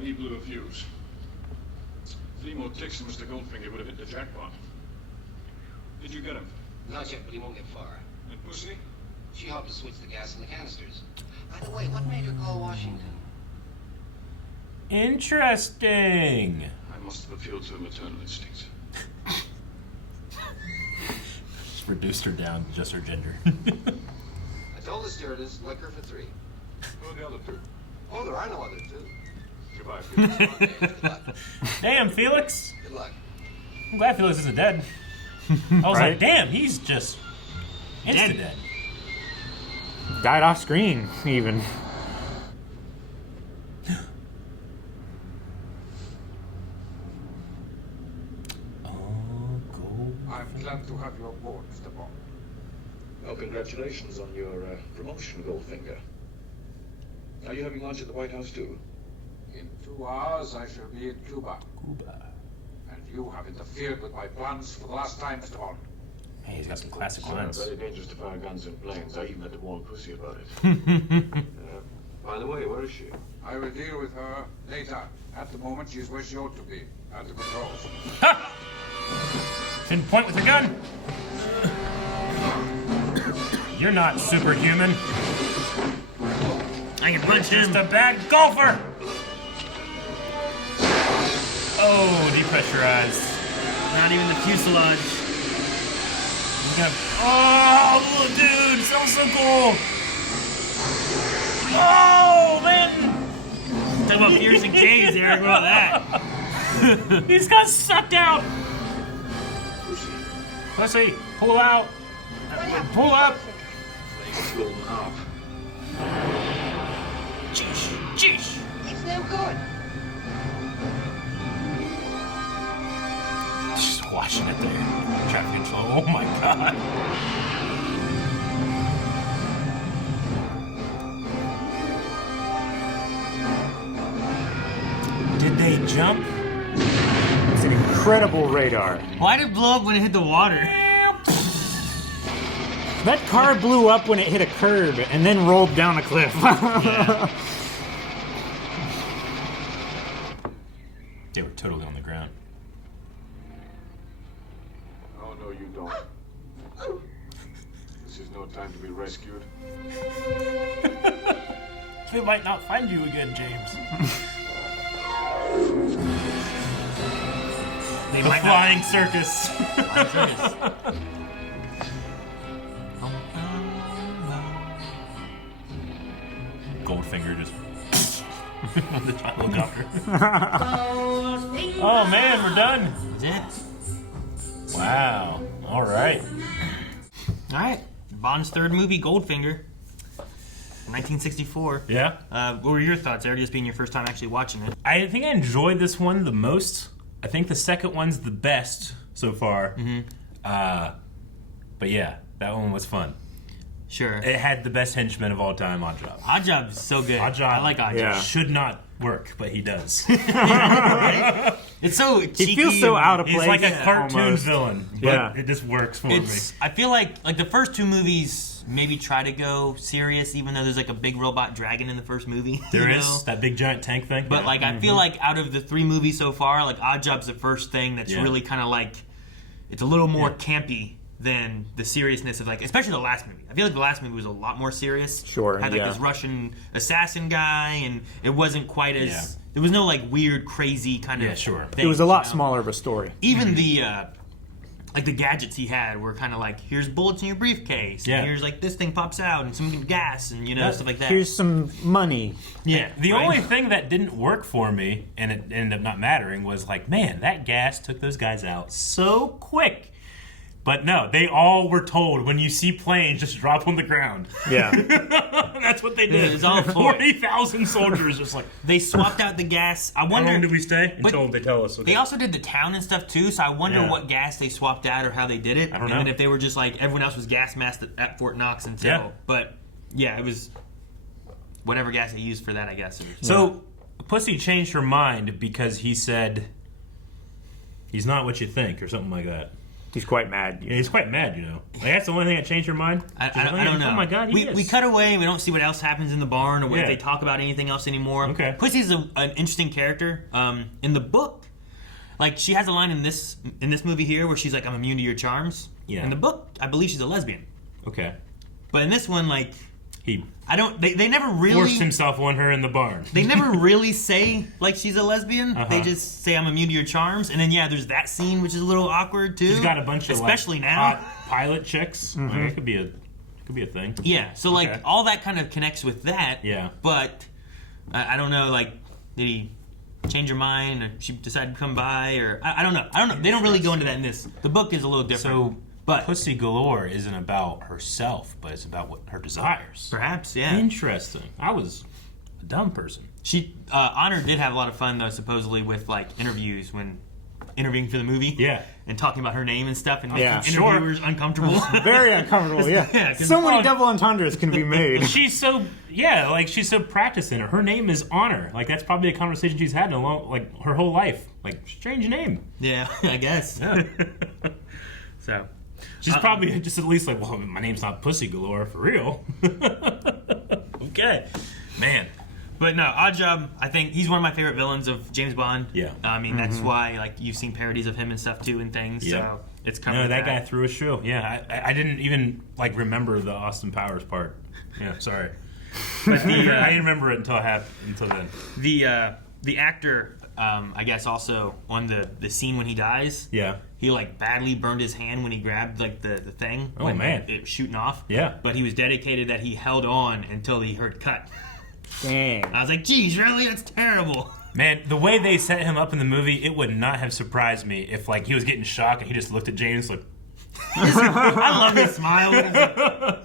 He blew a fuse. 3 more ticks and Mr. Goldfinger would have hit the jackpot. Did you get him? Not yet, but he won't get far. And Pussy? She helped to switch the gas in the canisters. By the way, what made her call Washington? Interesting. I must have appealed to her maternal instincts. Just reduced her down to just her gender. I told the stewardess, liquor for 3. Who are the other 2? Oh, there are no other 2. Goodbye, Felix. Okay, good luck. Damn, Felix. Good luck. I'm glad Felix isn't dead. I was Right? like, damn, he's just insta-dead. Died off screen, even. I'm glad to have you aboard, Mr. Bond. Well, congratulations on your promotion, Goldfinger. Are you having lunch at the White House, too? In 2 hours, I shall be in Cuba. And you have interfered with my plans for the last time, Mr. Bond. Hey, he's got some classic It's lines. very dangerous to fire guns in planes. I even had to warn Pussy about it. By the way, where is she? I will deal with her later. At the moment, she's where she ought to be, at the controls. Ha! Didn't point with the gun. You're not superhuman. I can punch Just him. a bad golfer. Oh, depressurized. Not even the fuselage. He's gonna. Oh, dude, that was so cool. Oh, man. Talk about piercing K's, Eric. What about that? He's got sucked out. Let's see. Pull out. Pull up. Blown up. Jeesh. Jeesh. It's no good. Just watching it there. Traffic control. Oh my god. Did they jump? It's an incredible radar. Why did it blow up when it hit the water? That car blew up when it hit a curb and then rolled down a cliff. They were totally on the ground. Oh, no, you don't. This is no time to be rescued. They might not find you again, James. They The might flying circus. Goldfinger just on the helicopter. Oh man, we're done. That's it. Wow. All right. All right. Bond's third movie, Goldfinger. 1964. Yeah. What were your thoughts, Eric, just being your first time actually watching it? I think I enjoyed this one the most. I think the second one's the best so far. But yeah, that one was fun. Sure. It had the best henchman of all time, Odd Job. Odd Job's so good. Odd Job. I like Odd Job. Yeah. Should not work, but he does. It's so cheeky. He feels so out of He's place. like a cartoon almost. villain, but Yeah. it just works for me. I feel like the first two movies maybe try to go serious, even though there's like a big robot dragon in the first movie. There is that big giant tank thing. But like, I feel like out of the 3 movies so far, like Odd Job's the first thing that's really kind of like, it's a little more campy than the seriousness of like, especially the last movie. I feel like the last movie was a lot more serious. Sure, had like this Russian assassin guy, and it wasn't quite as there was no like weird, crazy kind of thing, It was a lot smaller of a story. Even the like the gadgets he had were kind of like, here's bullets in your briefcase, and here's like this thing pops out, and some gas, and stuff like that. Here's some money. Yeah. The only thing that didn't work for me, and it ended up not mattering, was like, man, that gas took those guys out so quick. But no, they all were told when you see planes, just drop on the ground. Yeah. That's what they did. It was all 40,000 soldiers just like... They swapped out the gas. I wonder... How long did we stay? Until they tell us. Okay. They also did the town and stuff too, so I wonder what gas they swapped out or how they did it. I don't know. And if they were just like, everyone else was gas masked at Fort Knox until... Yeah. But yeah, it was whatever gas they used for that, I guess. So, Pussy changed her mind because he said he's not what you think or something like that. He's quite mad. Yeah, he's quite mad, Like, that's the only thing that changed her mind? I don't know. Oh my God, he is. We cut away. We don't see what else happens in the barn or if they talk about anything else anymore. Okay. Pussy's an interesting character. In the book, like she has a line in this movie here where she's like, "I'm immune to your charms." Yeah. In the book, I believe she's a lesbian. Okay. But in this one, like, he they never really forced himself on her in the barn. They never really say like she's a lesbian. They just say, "I'm immune to your charms," and then there's that scene which is a little awkward too. She's got a bunch of especially like, now hot pilot chicks. Like, it could be a thing. Yeah, so like all that kind of connects with that. Yeah. But I don't know. Like, did he change her mind, or she decided to come by, or I don't know. They don't really go into that in this. The book is a little different. So, but Pussy Galore isn't about herself, but it's about what her desires. Perhaps, yeah. Interesting. I was a dumb person. She Honor did have a lot of fun though, supposedly with like interviews when interviewing for the movie. Yeah. And talking about her name and stuff and making sure. interviewers uncomfortable. Very uncomfortable, yeah. 'cause- So many double entendres can be made. She's so she's so practiced in it. Her name is Honor. Like that's probably a conversation she's had in her whole life. Like strange name. Yeah, I guess. Yeah. So she's probably just at least like, well, my name's not Pussy Galore for real. Okay, man. But no, Oddjob, I think he's one of my favorite villains of James Bond. Yeah. I mean, that's why like you've seen parodies of him and stuff too and things. Yeah. So it's kind No, of that guy threw a shoe. Yeah, I didn't even like remember the Austin Powers part. Yeah, sorry. But I didn't remember it until then. The actor, I guess, also on the scene when he dies. Yeah. He like badly burned his hand when he grabbed like the thing. Oh, when man. it was shooting off. Yeah. But he was dedicated that he held on until he heard cut. Dang. I was like, geez, really? That's terrible. Man, the way they set him up in the movie, it would not have surprised me if like he was getting shocked and he just looked at James like. I love his smile.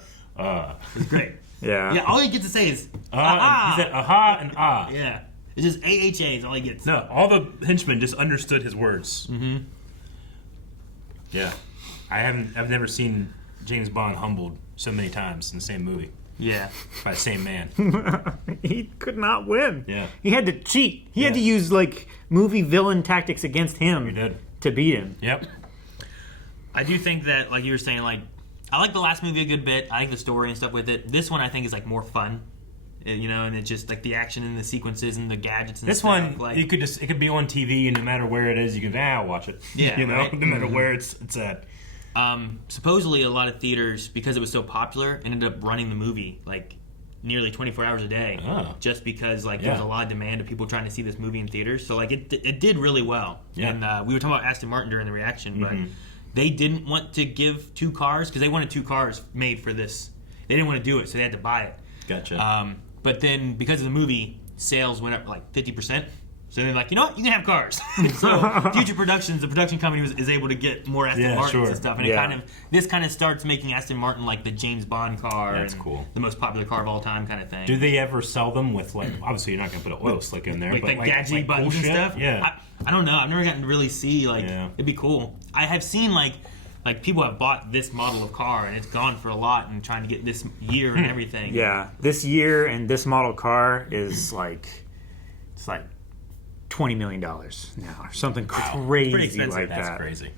It's great. Yeah. Yeah, all he gets to say is He said aha and ah. Yeah. It's just AHA is all he gets. No, all the henchmen just understood his words. Mm-hmm. Yeah. I've never seen James Bond humbled so many times in the same movie. Yeah. By the same man. He could not win. Yeah. He had to cheat. He had to use like movie villain tactics against him He did. to beat him. Yep. I do think that, like you were saying, like I like the last movie a good bit. I like the story and stuff with it. This one I think is like more fun. And it's just like the action and the sequences and the gadgets and this stuff. one, like, it could be on TV, and no matter where it is, you can I'll watch it. Yeah, right? No matter where it's at. Supposedly, a lot of theaters, because it was so popular, ended up running the movie like nearly 24 hours a day, just because like there was a lot of demand of people trying to see this movie in theaters. So like it did really well. Yeah. And we were talking about Aston Martin during the reaction, but they didn't want to give 2 cars because they wanted 2 cars made for this. They didn't want to do it, so they had to buy it. Gotcha. But then because of the movie, sales went up like 50%. So they're like, you know what? You can have cars. So Future Productions, the production company, is able to get more Aston Martins and stuff. And this kind of starts making Aston Martin like the James Bond car. That's cool. The most popular car of all time kind of thing. Do they ever sell them with like? Obviously, you're not going to put an oil slick in there, Like, but like gadget buttons cool and stuff? Yeah. I don't know. I've never gotten to really see like. Yeah. It'd be cool. I have seen like people have bought this model of car and it's gone for a lot and trying to get this year and everything. Yeah, this year and this model car is like it's like $20 million now or something crazy Pretty expensive. like That's that. crazy.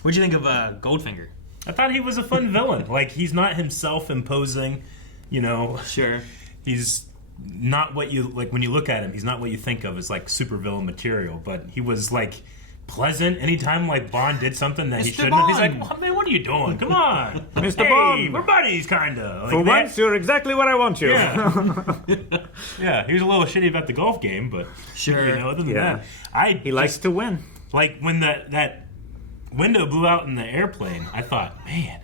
What'd you think of Goldfinger? I thought he was a fun villain. Like, he's not himself imposing, you know. Sure. He's not what you, like, when you look at him, he's not what you think of as, like, supervillain material. But he was, like, pleasant. Anytime, like, Bond did something that he shouldn't have, he's like, well, man, what are you doing? Come on. Mr. Bond. We're buddies, kind of. Like For once, you're exactly what I want you. Yeah. Yeah, he was a little shitty about the golf game, but Sure. you know, other than that, he likes to win. Like when that window blew out in the airplane, I thought, man,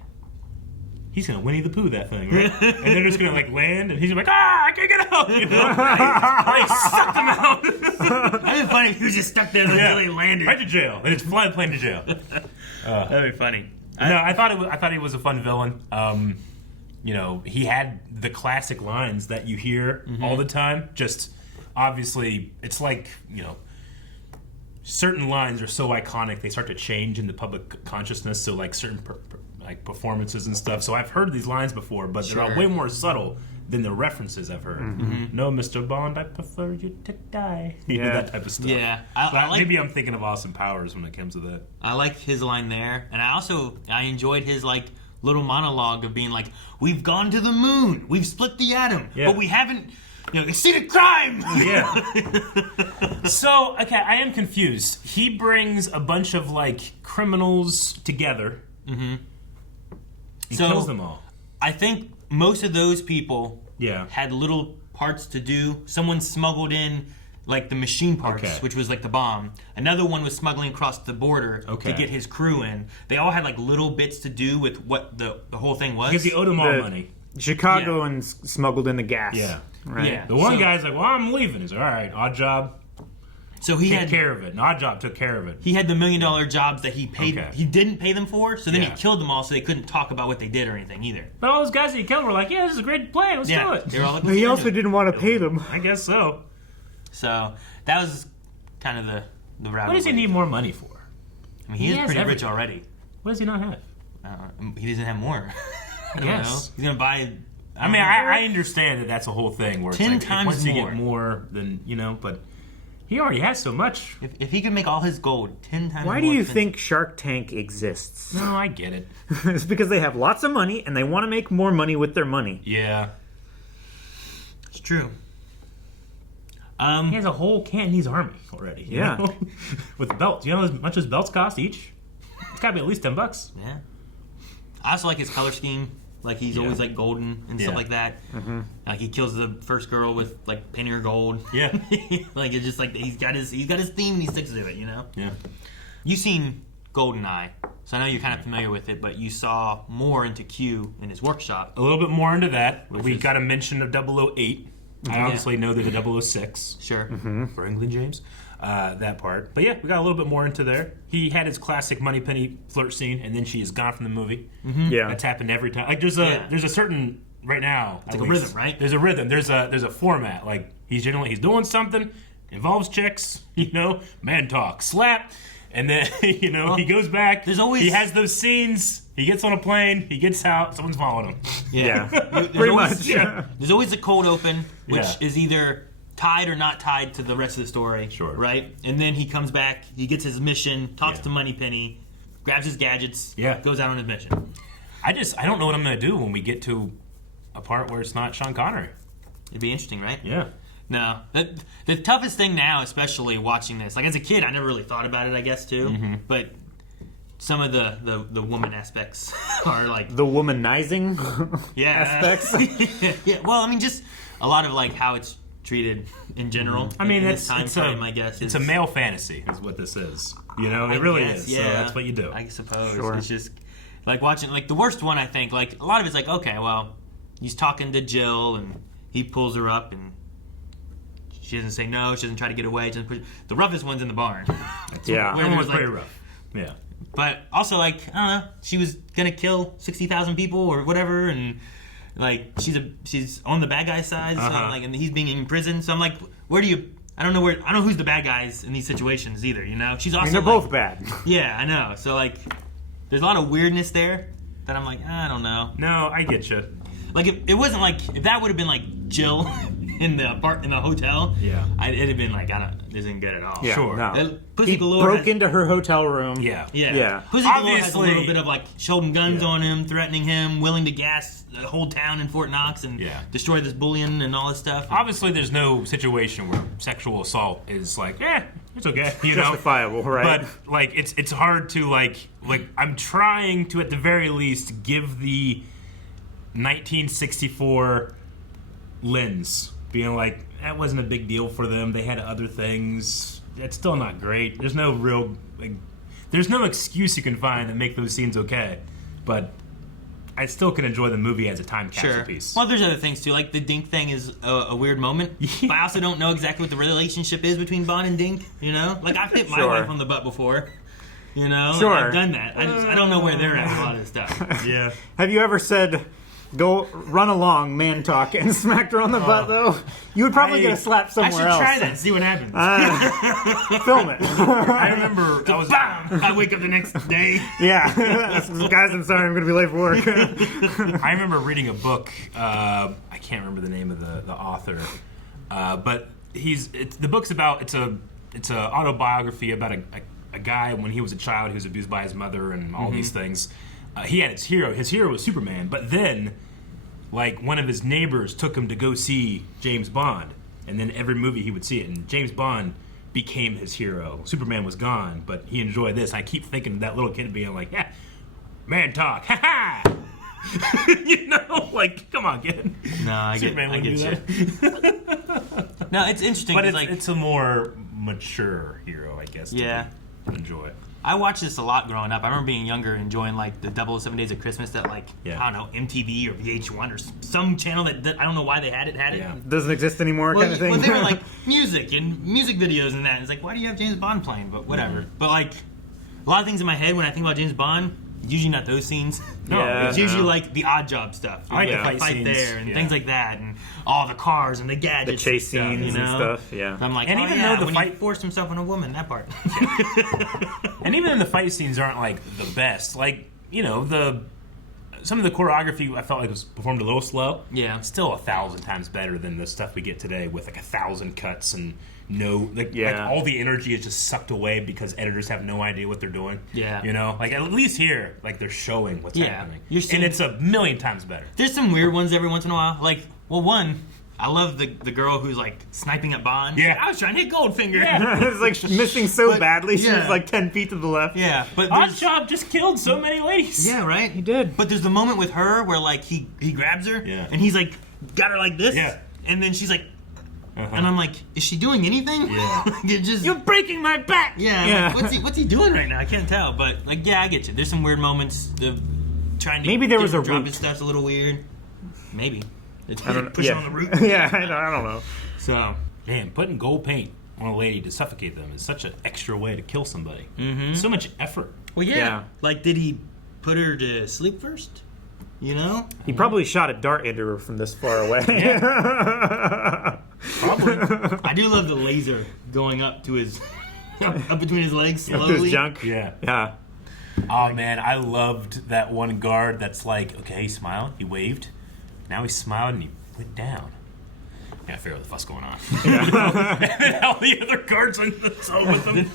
he's gonna Winnie the Pooh that thing, right? And they're just gonna like land, and he's like, I can't get out, you know? Like, sucked him out. That'd be funny if he was just stuck there until he landed. Right to jail. They just fly the plane to jail. That'd be funny. No, I thought he was a fun villain. You know, he had the classic lines that you hear all the time. Just obviously, it's like, you know, certain lines are so iconic they start to change in the public consciousness. So like certain like performances and stuff. So I've heard these lines before, but they're all way more subtle than the references I've heard. No, Mr. Bond, I prefer you to die. You know, that type of stuff. Yeah, I like, maybe I'm thinking of Austin Powers when it comes to that. I like his line there, and I enjoyed his like little monologue of being like, "We've gone to the moon, we've split the atom, but we haven't, you know, exceeded crime." Yeah. So, okay, I am confused. He brings a bunch of like criminals together. He kills them all. I think most of those people Yeah. had little parts to do. Someone smuggled in like the machine parts, which was like the bomb. Another one was smuggling across the border to get his crew in. They all had like little bits to do with what the whole thing was. Because he owed them all money. Chicago and smuggled in the gas. Yeah. Right. Yeah. The one guy's like, well, I'm leaving. He's like, all right, odd job. So he took care of it. An odd job took care of it. He had the $1 million jobs that he paid. He didn't pay them for, so then he killed them all, so they couldn't talk about what they did or anything either. But all those guys that he killed were like, yeah, this is a great plan. Let's do it. They were all like, He also didn't want to pay them. I guess so. So that was kind of the route. What does he need more money for? I mean, he is pretty rich already. What does he not have? He doesn't have more. I don't know. He's gonna buy. I understand that that's a whole thing where 10 it's like, times once you more. get more than, you know, but he already has so much. If he could make all his gold 10 times more. Why do you think Shark Tank exists? No, I get it. It's because they have lots of money and they want to make more money with their money. Yeah. It's true. He has a whole Cantonese army already. You know? With belts. You know how much his belts cost each? It's got to be at least $10. Yeah. I also like his color scheme. Like he's always like golden and stuff like that. Like he kills the first girl with like painting her gold. Yeah. Like it's just like he's got his theme and he sticks to it. You know. Yeah. You've seen GoldenEye, so I know you're kind of familiar with it, but you saw more into Q in his workshop. A little bit more into that. We got a mention of 008. I obviously know there's a 006. Sure. For England, James. That part. But yeah, we got a little bit more into there. He had his classic Moneypenny flirt scene, and then she is gone from the movie. Yeah. That's happened every time. Like there's a certain right now. It's like a rhythm, right? There's a rhythm. There's a format. Like he's doing something, involves chicks, you know, man talk, slap, and then he goes back. He has those scenes. He gets on a plane. He gets out. Someone's following him. Yeah. Pretty much. Yeah. There's always a cold open, which is either tied or not tied to the rest of the story. Sure. Right? And then he comes back, he gets his mission, talks to Moneypenny, grabs his gadgets, goes out on his mission. I don't know what I'm going to do when we get to a part where it's not Sean Connery. It'd be interesting, right? Yeah. No. The toughest thing now, especially watching this, like as a kid, I never really thought about it, I guess, too. But some of the woman aspects are like... The womanizing aspects? Yeah, well, I mean, just a lot of like how it's treated in general. I mean, it's I guess. It's a male fantasy is what this is. You know, it really is. Yeah. So that's what you do. I suppose. Sure. It's just like watching, like the worst one, I think, like a lot of it's like, okay, well, he's talking to Jill and he pulls her up and she doesn't say no, she doesn't try to get away. The roughest one's in the barn. Yeah. That was like, pretty rough. Yeah. But also, like, I don't know, she was gonna kill 60,000 people or whatever, and like she's on the bad guy's side, so like, and he's being in prison. So I'm like, I don't know who's the bad guys in these situations either. You know, she's also. I mean, they're both bad. Yeah, I know. So like, there's a lot of weirdness there that I'm like, I don't know. No, I get you. Like it wasn't like if that would have been like Jill in the hotel. Yeah. It'd have been like this isn't good at all. Yeah, Sure. no. Pussy He Galore broke has- into her hotel room. Yeah. Yeah. Pussy Galore has a Obviously- little bit of like holding guns Yeah. on him, threatening him, willing to gas the whole town in Fort Knox and destroy this bullion and all this stuff. Obviously, there's no situation where sexual assault is like, it's okay, you know, Justifiable, right? But like, it's hard to like I'm trying to at the very least give the 1964 lens, being like that wasn't a big deal for them. They had other things. It's still not great. There's no real, there's no excuse you can find to make those scenes okay, but I still can enjoy the movie as a time capsule piece. Well, there's other things too. Like the Dink thing is a weird moment. But I also don't know exactly what the relationship is between Bond and Dink. You know, like I've hit my wife on the butt before. You know, Sure. I've done that. I don't know where they're at with a lot of this stuff. Yeah. Have you ever said, "Go run along, man talk," and smacked her on the butt though? You would probably get a slap somewhere else. I should try that and see what happens. Film it. I remember I wake up the next day. Yeah. Guys, I'm sorry, I'm going to be late for work. I remember reading a book. I can't remember the name of the author, but the book's about it's a autobiography about a guy when he was a child who was abused by his mother and all these things. He had his hero. His hero was Superman, but then, like, one of his neighbors took him to go see James Bond, and then every movie he would see it, and James Bond became his hero. Superman was gone, but he enjoyed this. I keep thinking of that little kid being like, yeah, man talk, ha ha! You know, like, come on, kid. No, I get you. No, it's interesting. But like, it's a more mature hero, I guess, to enjoy. I watched this a lot growing up. I remember being younger, enjoying like the 007 Days of Christmas that I don't know, MTV or VH1 or some channel that I don't know why they had it. Yeah. Doesn't exist anymore, kind of thing. Well, they were like music and music videos and that. And it's like, why do you have James Bond playing? But whatever. Mm-hmm. But like a lot of things in my head when I think about James Bond, usually not those scenes. Yeah, it's usually like the Odd Job stuff. I like the the fight fight scenes. there and things like that, and all the cars and the gadgets, The chase and stuff, scenes you know? and stuff, yeah. So I'm like, And even though the when fight- he forced himself on a woman, that part. And even then, the fight scenes aren't like the best. Like, you know, some of the choreography I felt like was performed a little slow. Yeah. Still 1,000 times better than the stuff we get today with like 1,000 cuts and like all the energy is just sucked away because editors have no idea what they're doing. Yeah. You know, like at least here, like they're showing what's happening. You're and it's 1,000,000 times better. There's some weird ones every once in a while. Like, well, one, I love the girl who's like sniping at Bond. Yeah. I was trying to hit Goldfinger. It's like missing so badly. She yeah. was like 10 feet to the left. Yeah, but Odd Job just killed so many ladies. Yeah, right? He did. But there's the moment with her where like he grabs her and he's like got her like this. Yeah. And then she's like and I'm like, is she doing anything? Yeah. You're breaking my back. Yeah. Yeah. Like, what's he doing right now? I can't tell. But like, yeah, I get you. There's some weird moments of trying to Maybe there was a drop route. his stuff's a little weird. Maybe. It's I don't know. pushing Yeah. on the root. Yeah, I don't know. So Man, putting gold paint on a lady to suffocate them is such an extra way to kill somebody. So much effort. well, yeah. Yeah. Like, did he put her to sleep first? You know? He probably shot a dart into her from this far away. Probably. I do love the laser going up to his up between his legs Up slowly. to his junk. Yeah. Yeah. Oh man, I loved that one guard that's like, okay, he smiled, he waved, now he smiled and he went down. Yeah, I figure out the fuss going on. And then all the other guards on the zone with them,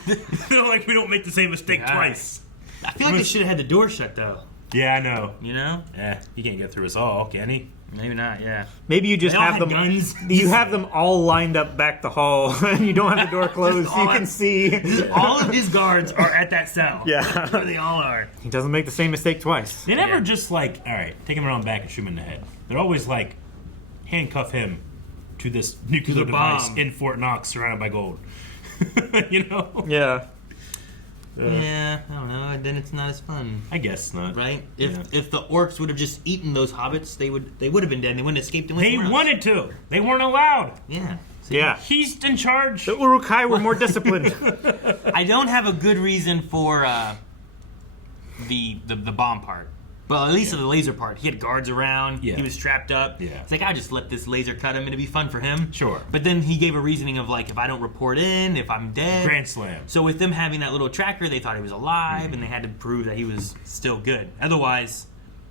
they're like, we don't make the same mistake twice. I feel like they should have had the door shut though. Yeah, I know. You know? Yeah, he can't get through us all, can he? Maybe not. Yeah. Maybe you just They all have had them. guns. You have them all lined up back the hall, and you don't have the door closed. all You can that- see. All of his guards are at that cell. Yeah. There they all are. He doesn't make the same mistake twice. They never just like, all right, take him around back and shoot him in the head. They're always like, handcuff him to this nuclear the device bomb. in Fort Knox surrounded by gold. You know? Yeah. Yeah, I don't know. And then it's not as fun, I guess not. right? If the orcs would have just eaten those hobbits, they would have been dead. They wouldn't have escaped and went They somewhere else. wanted to. They weren't allowed. Yeah. Yeah. He's in charge. The Uruk-hai were more disciplined. I don't have a good reason for the bomb part. But at least the laser part. He had guards around. Yeah. He was strapped up. Yeah. It's like, I'll just let this laser cut him. It'll be fun for him. Sure. But then he gave a reasoning of like, if I don't report in, if I'm dead. Grand slam. So with them having that little tracker, they thought he was alive, and they had to prove that he was still good. Otherwise,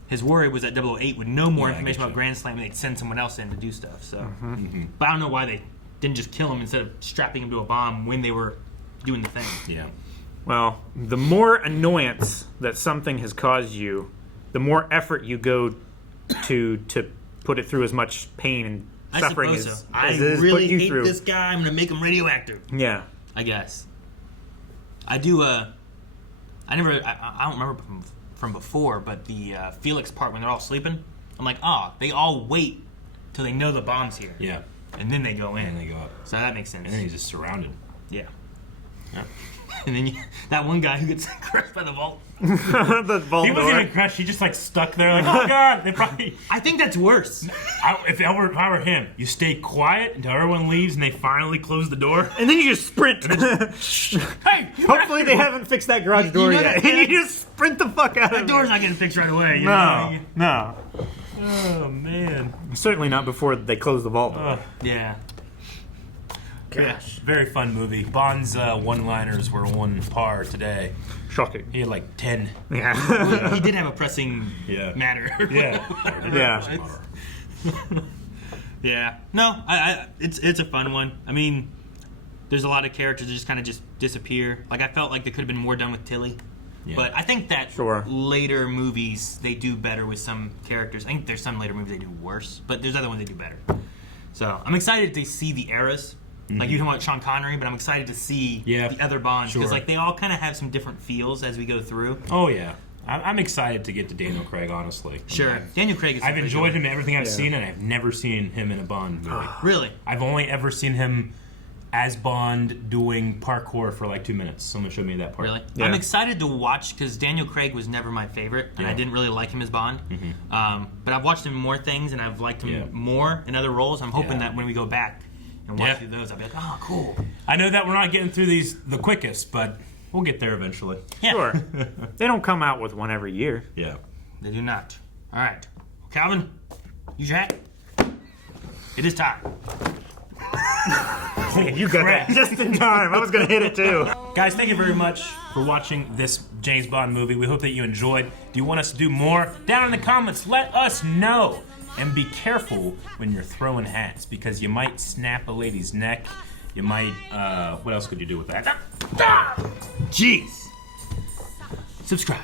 his worry was that 008 would know more Yeah, I information get about you. Grand Slam and they'd send someone else in to do stuff. So, but I don't know why they didn't just kill him instead of strapping him to a bomb when they were doing the thing. Yeah. Well, the more annoyance that something has caused you, the more effort you go to put it through as much pain and I suffering suppose as, so. I as it has really put you hate through. this guy. I'm gonna make him radioactive. Yeah. I guess. I do. I don't remember from before, but the Felix part when they're all sleeping, I'm like, they all wait till they know the bomb's here. Yeah. And then they go in. And they go up. So that makes sense. And then he's just surrounded. Yeah. Yeah. And then that one guy who gets crushed by the vault. The vault He wasn't door. even crushed. He just like stuck there like, oh god. They probably. I think that's worse. If I were him, you stay quiet until everyone leaves and they finally close the door. And then you just sprint. Hey! Hopefully they haven't fixed that garage door know yet. that- And you just sprint the fuck out That of door's it. not getting fixed right away. You No, know? no. Oh man. Certainly not before they close the vault door. Yeah. Gosh. Very fun movie. Bond's one-liners were on par today. Shocking. He had like 10. Yeah. He did have a pressing matter. Yeah. Yeah. No, it's a fun one. I mean, there's a lot of characters that just kind of just disappear. Like, I felt like there could have been more done with Tilly. Yeah. But I think that Sure. later movies, they do better with some characters. I think there's some later movies they do worse, but there's other ones they do better. So I'm excited to see the eras. Like you talking about Sean Connery, but I'm excited to see the other Bonds. Because like they all kind of have some different feels as we go through. Oh, yeah. I'm excited to get to Daniel Craig, honestly. Sure. Daniel Craig is I've pretty enjoyed good. him in everything I've seen, and I've never seen him in a Bond movie. Really? I've only ever seen him as Bond doing parkour for like 2 minutes. Someone showed me that part. Really? Yeah. I'm excited to watch because Daniel Craig was never my favorite, and I didn't really like him as Bond. But I've watched him in more things, and I've liked him more in other roles. I'm hoping that when we go back and watch through those, I'll be like, oh, cool. I know that we're not getting through these the quickest, but we'll get there eventually. Yeah. Sure. They don't come out with one every year. Yeah. They do not. All right. Calvin, use your hat. It is time. You got that just in time. I was going to hit it too. Guys, thank you very much for watching this James Bond movie. We hope that you enjoyed. Do you want us to do more? Down in the comments, let us know. And be careful when you're throwing hats, because you might snap a lady's neck. You might, what else could you do with that? Jeez. Subscribe.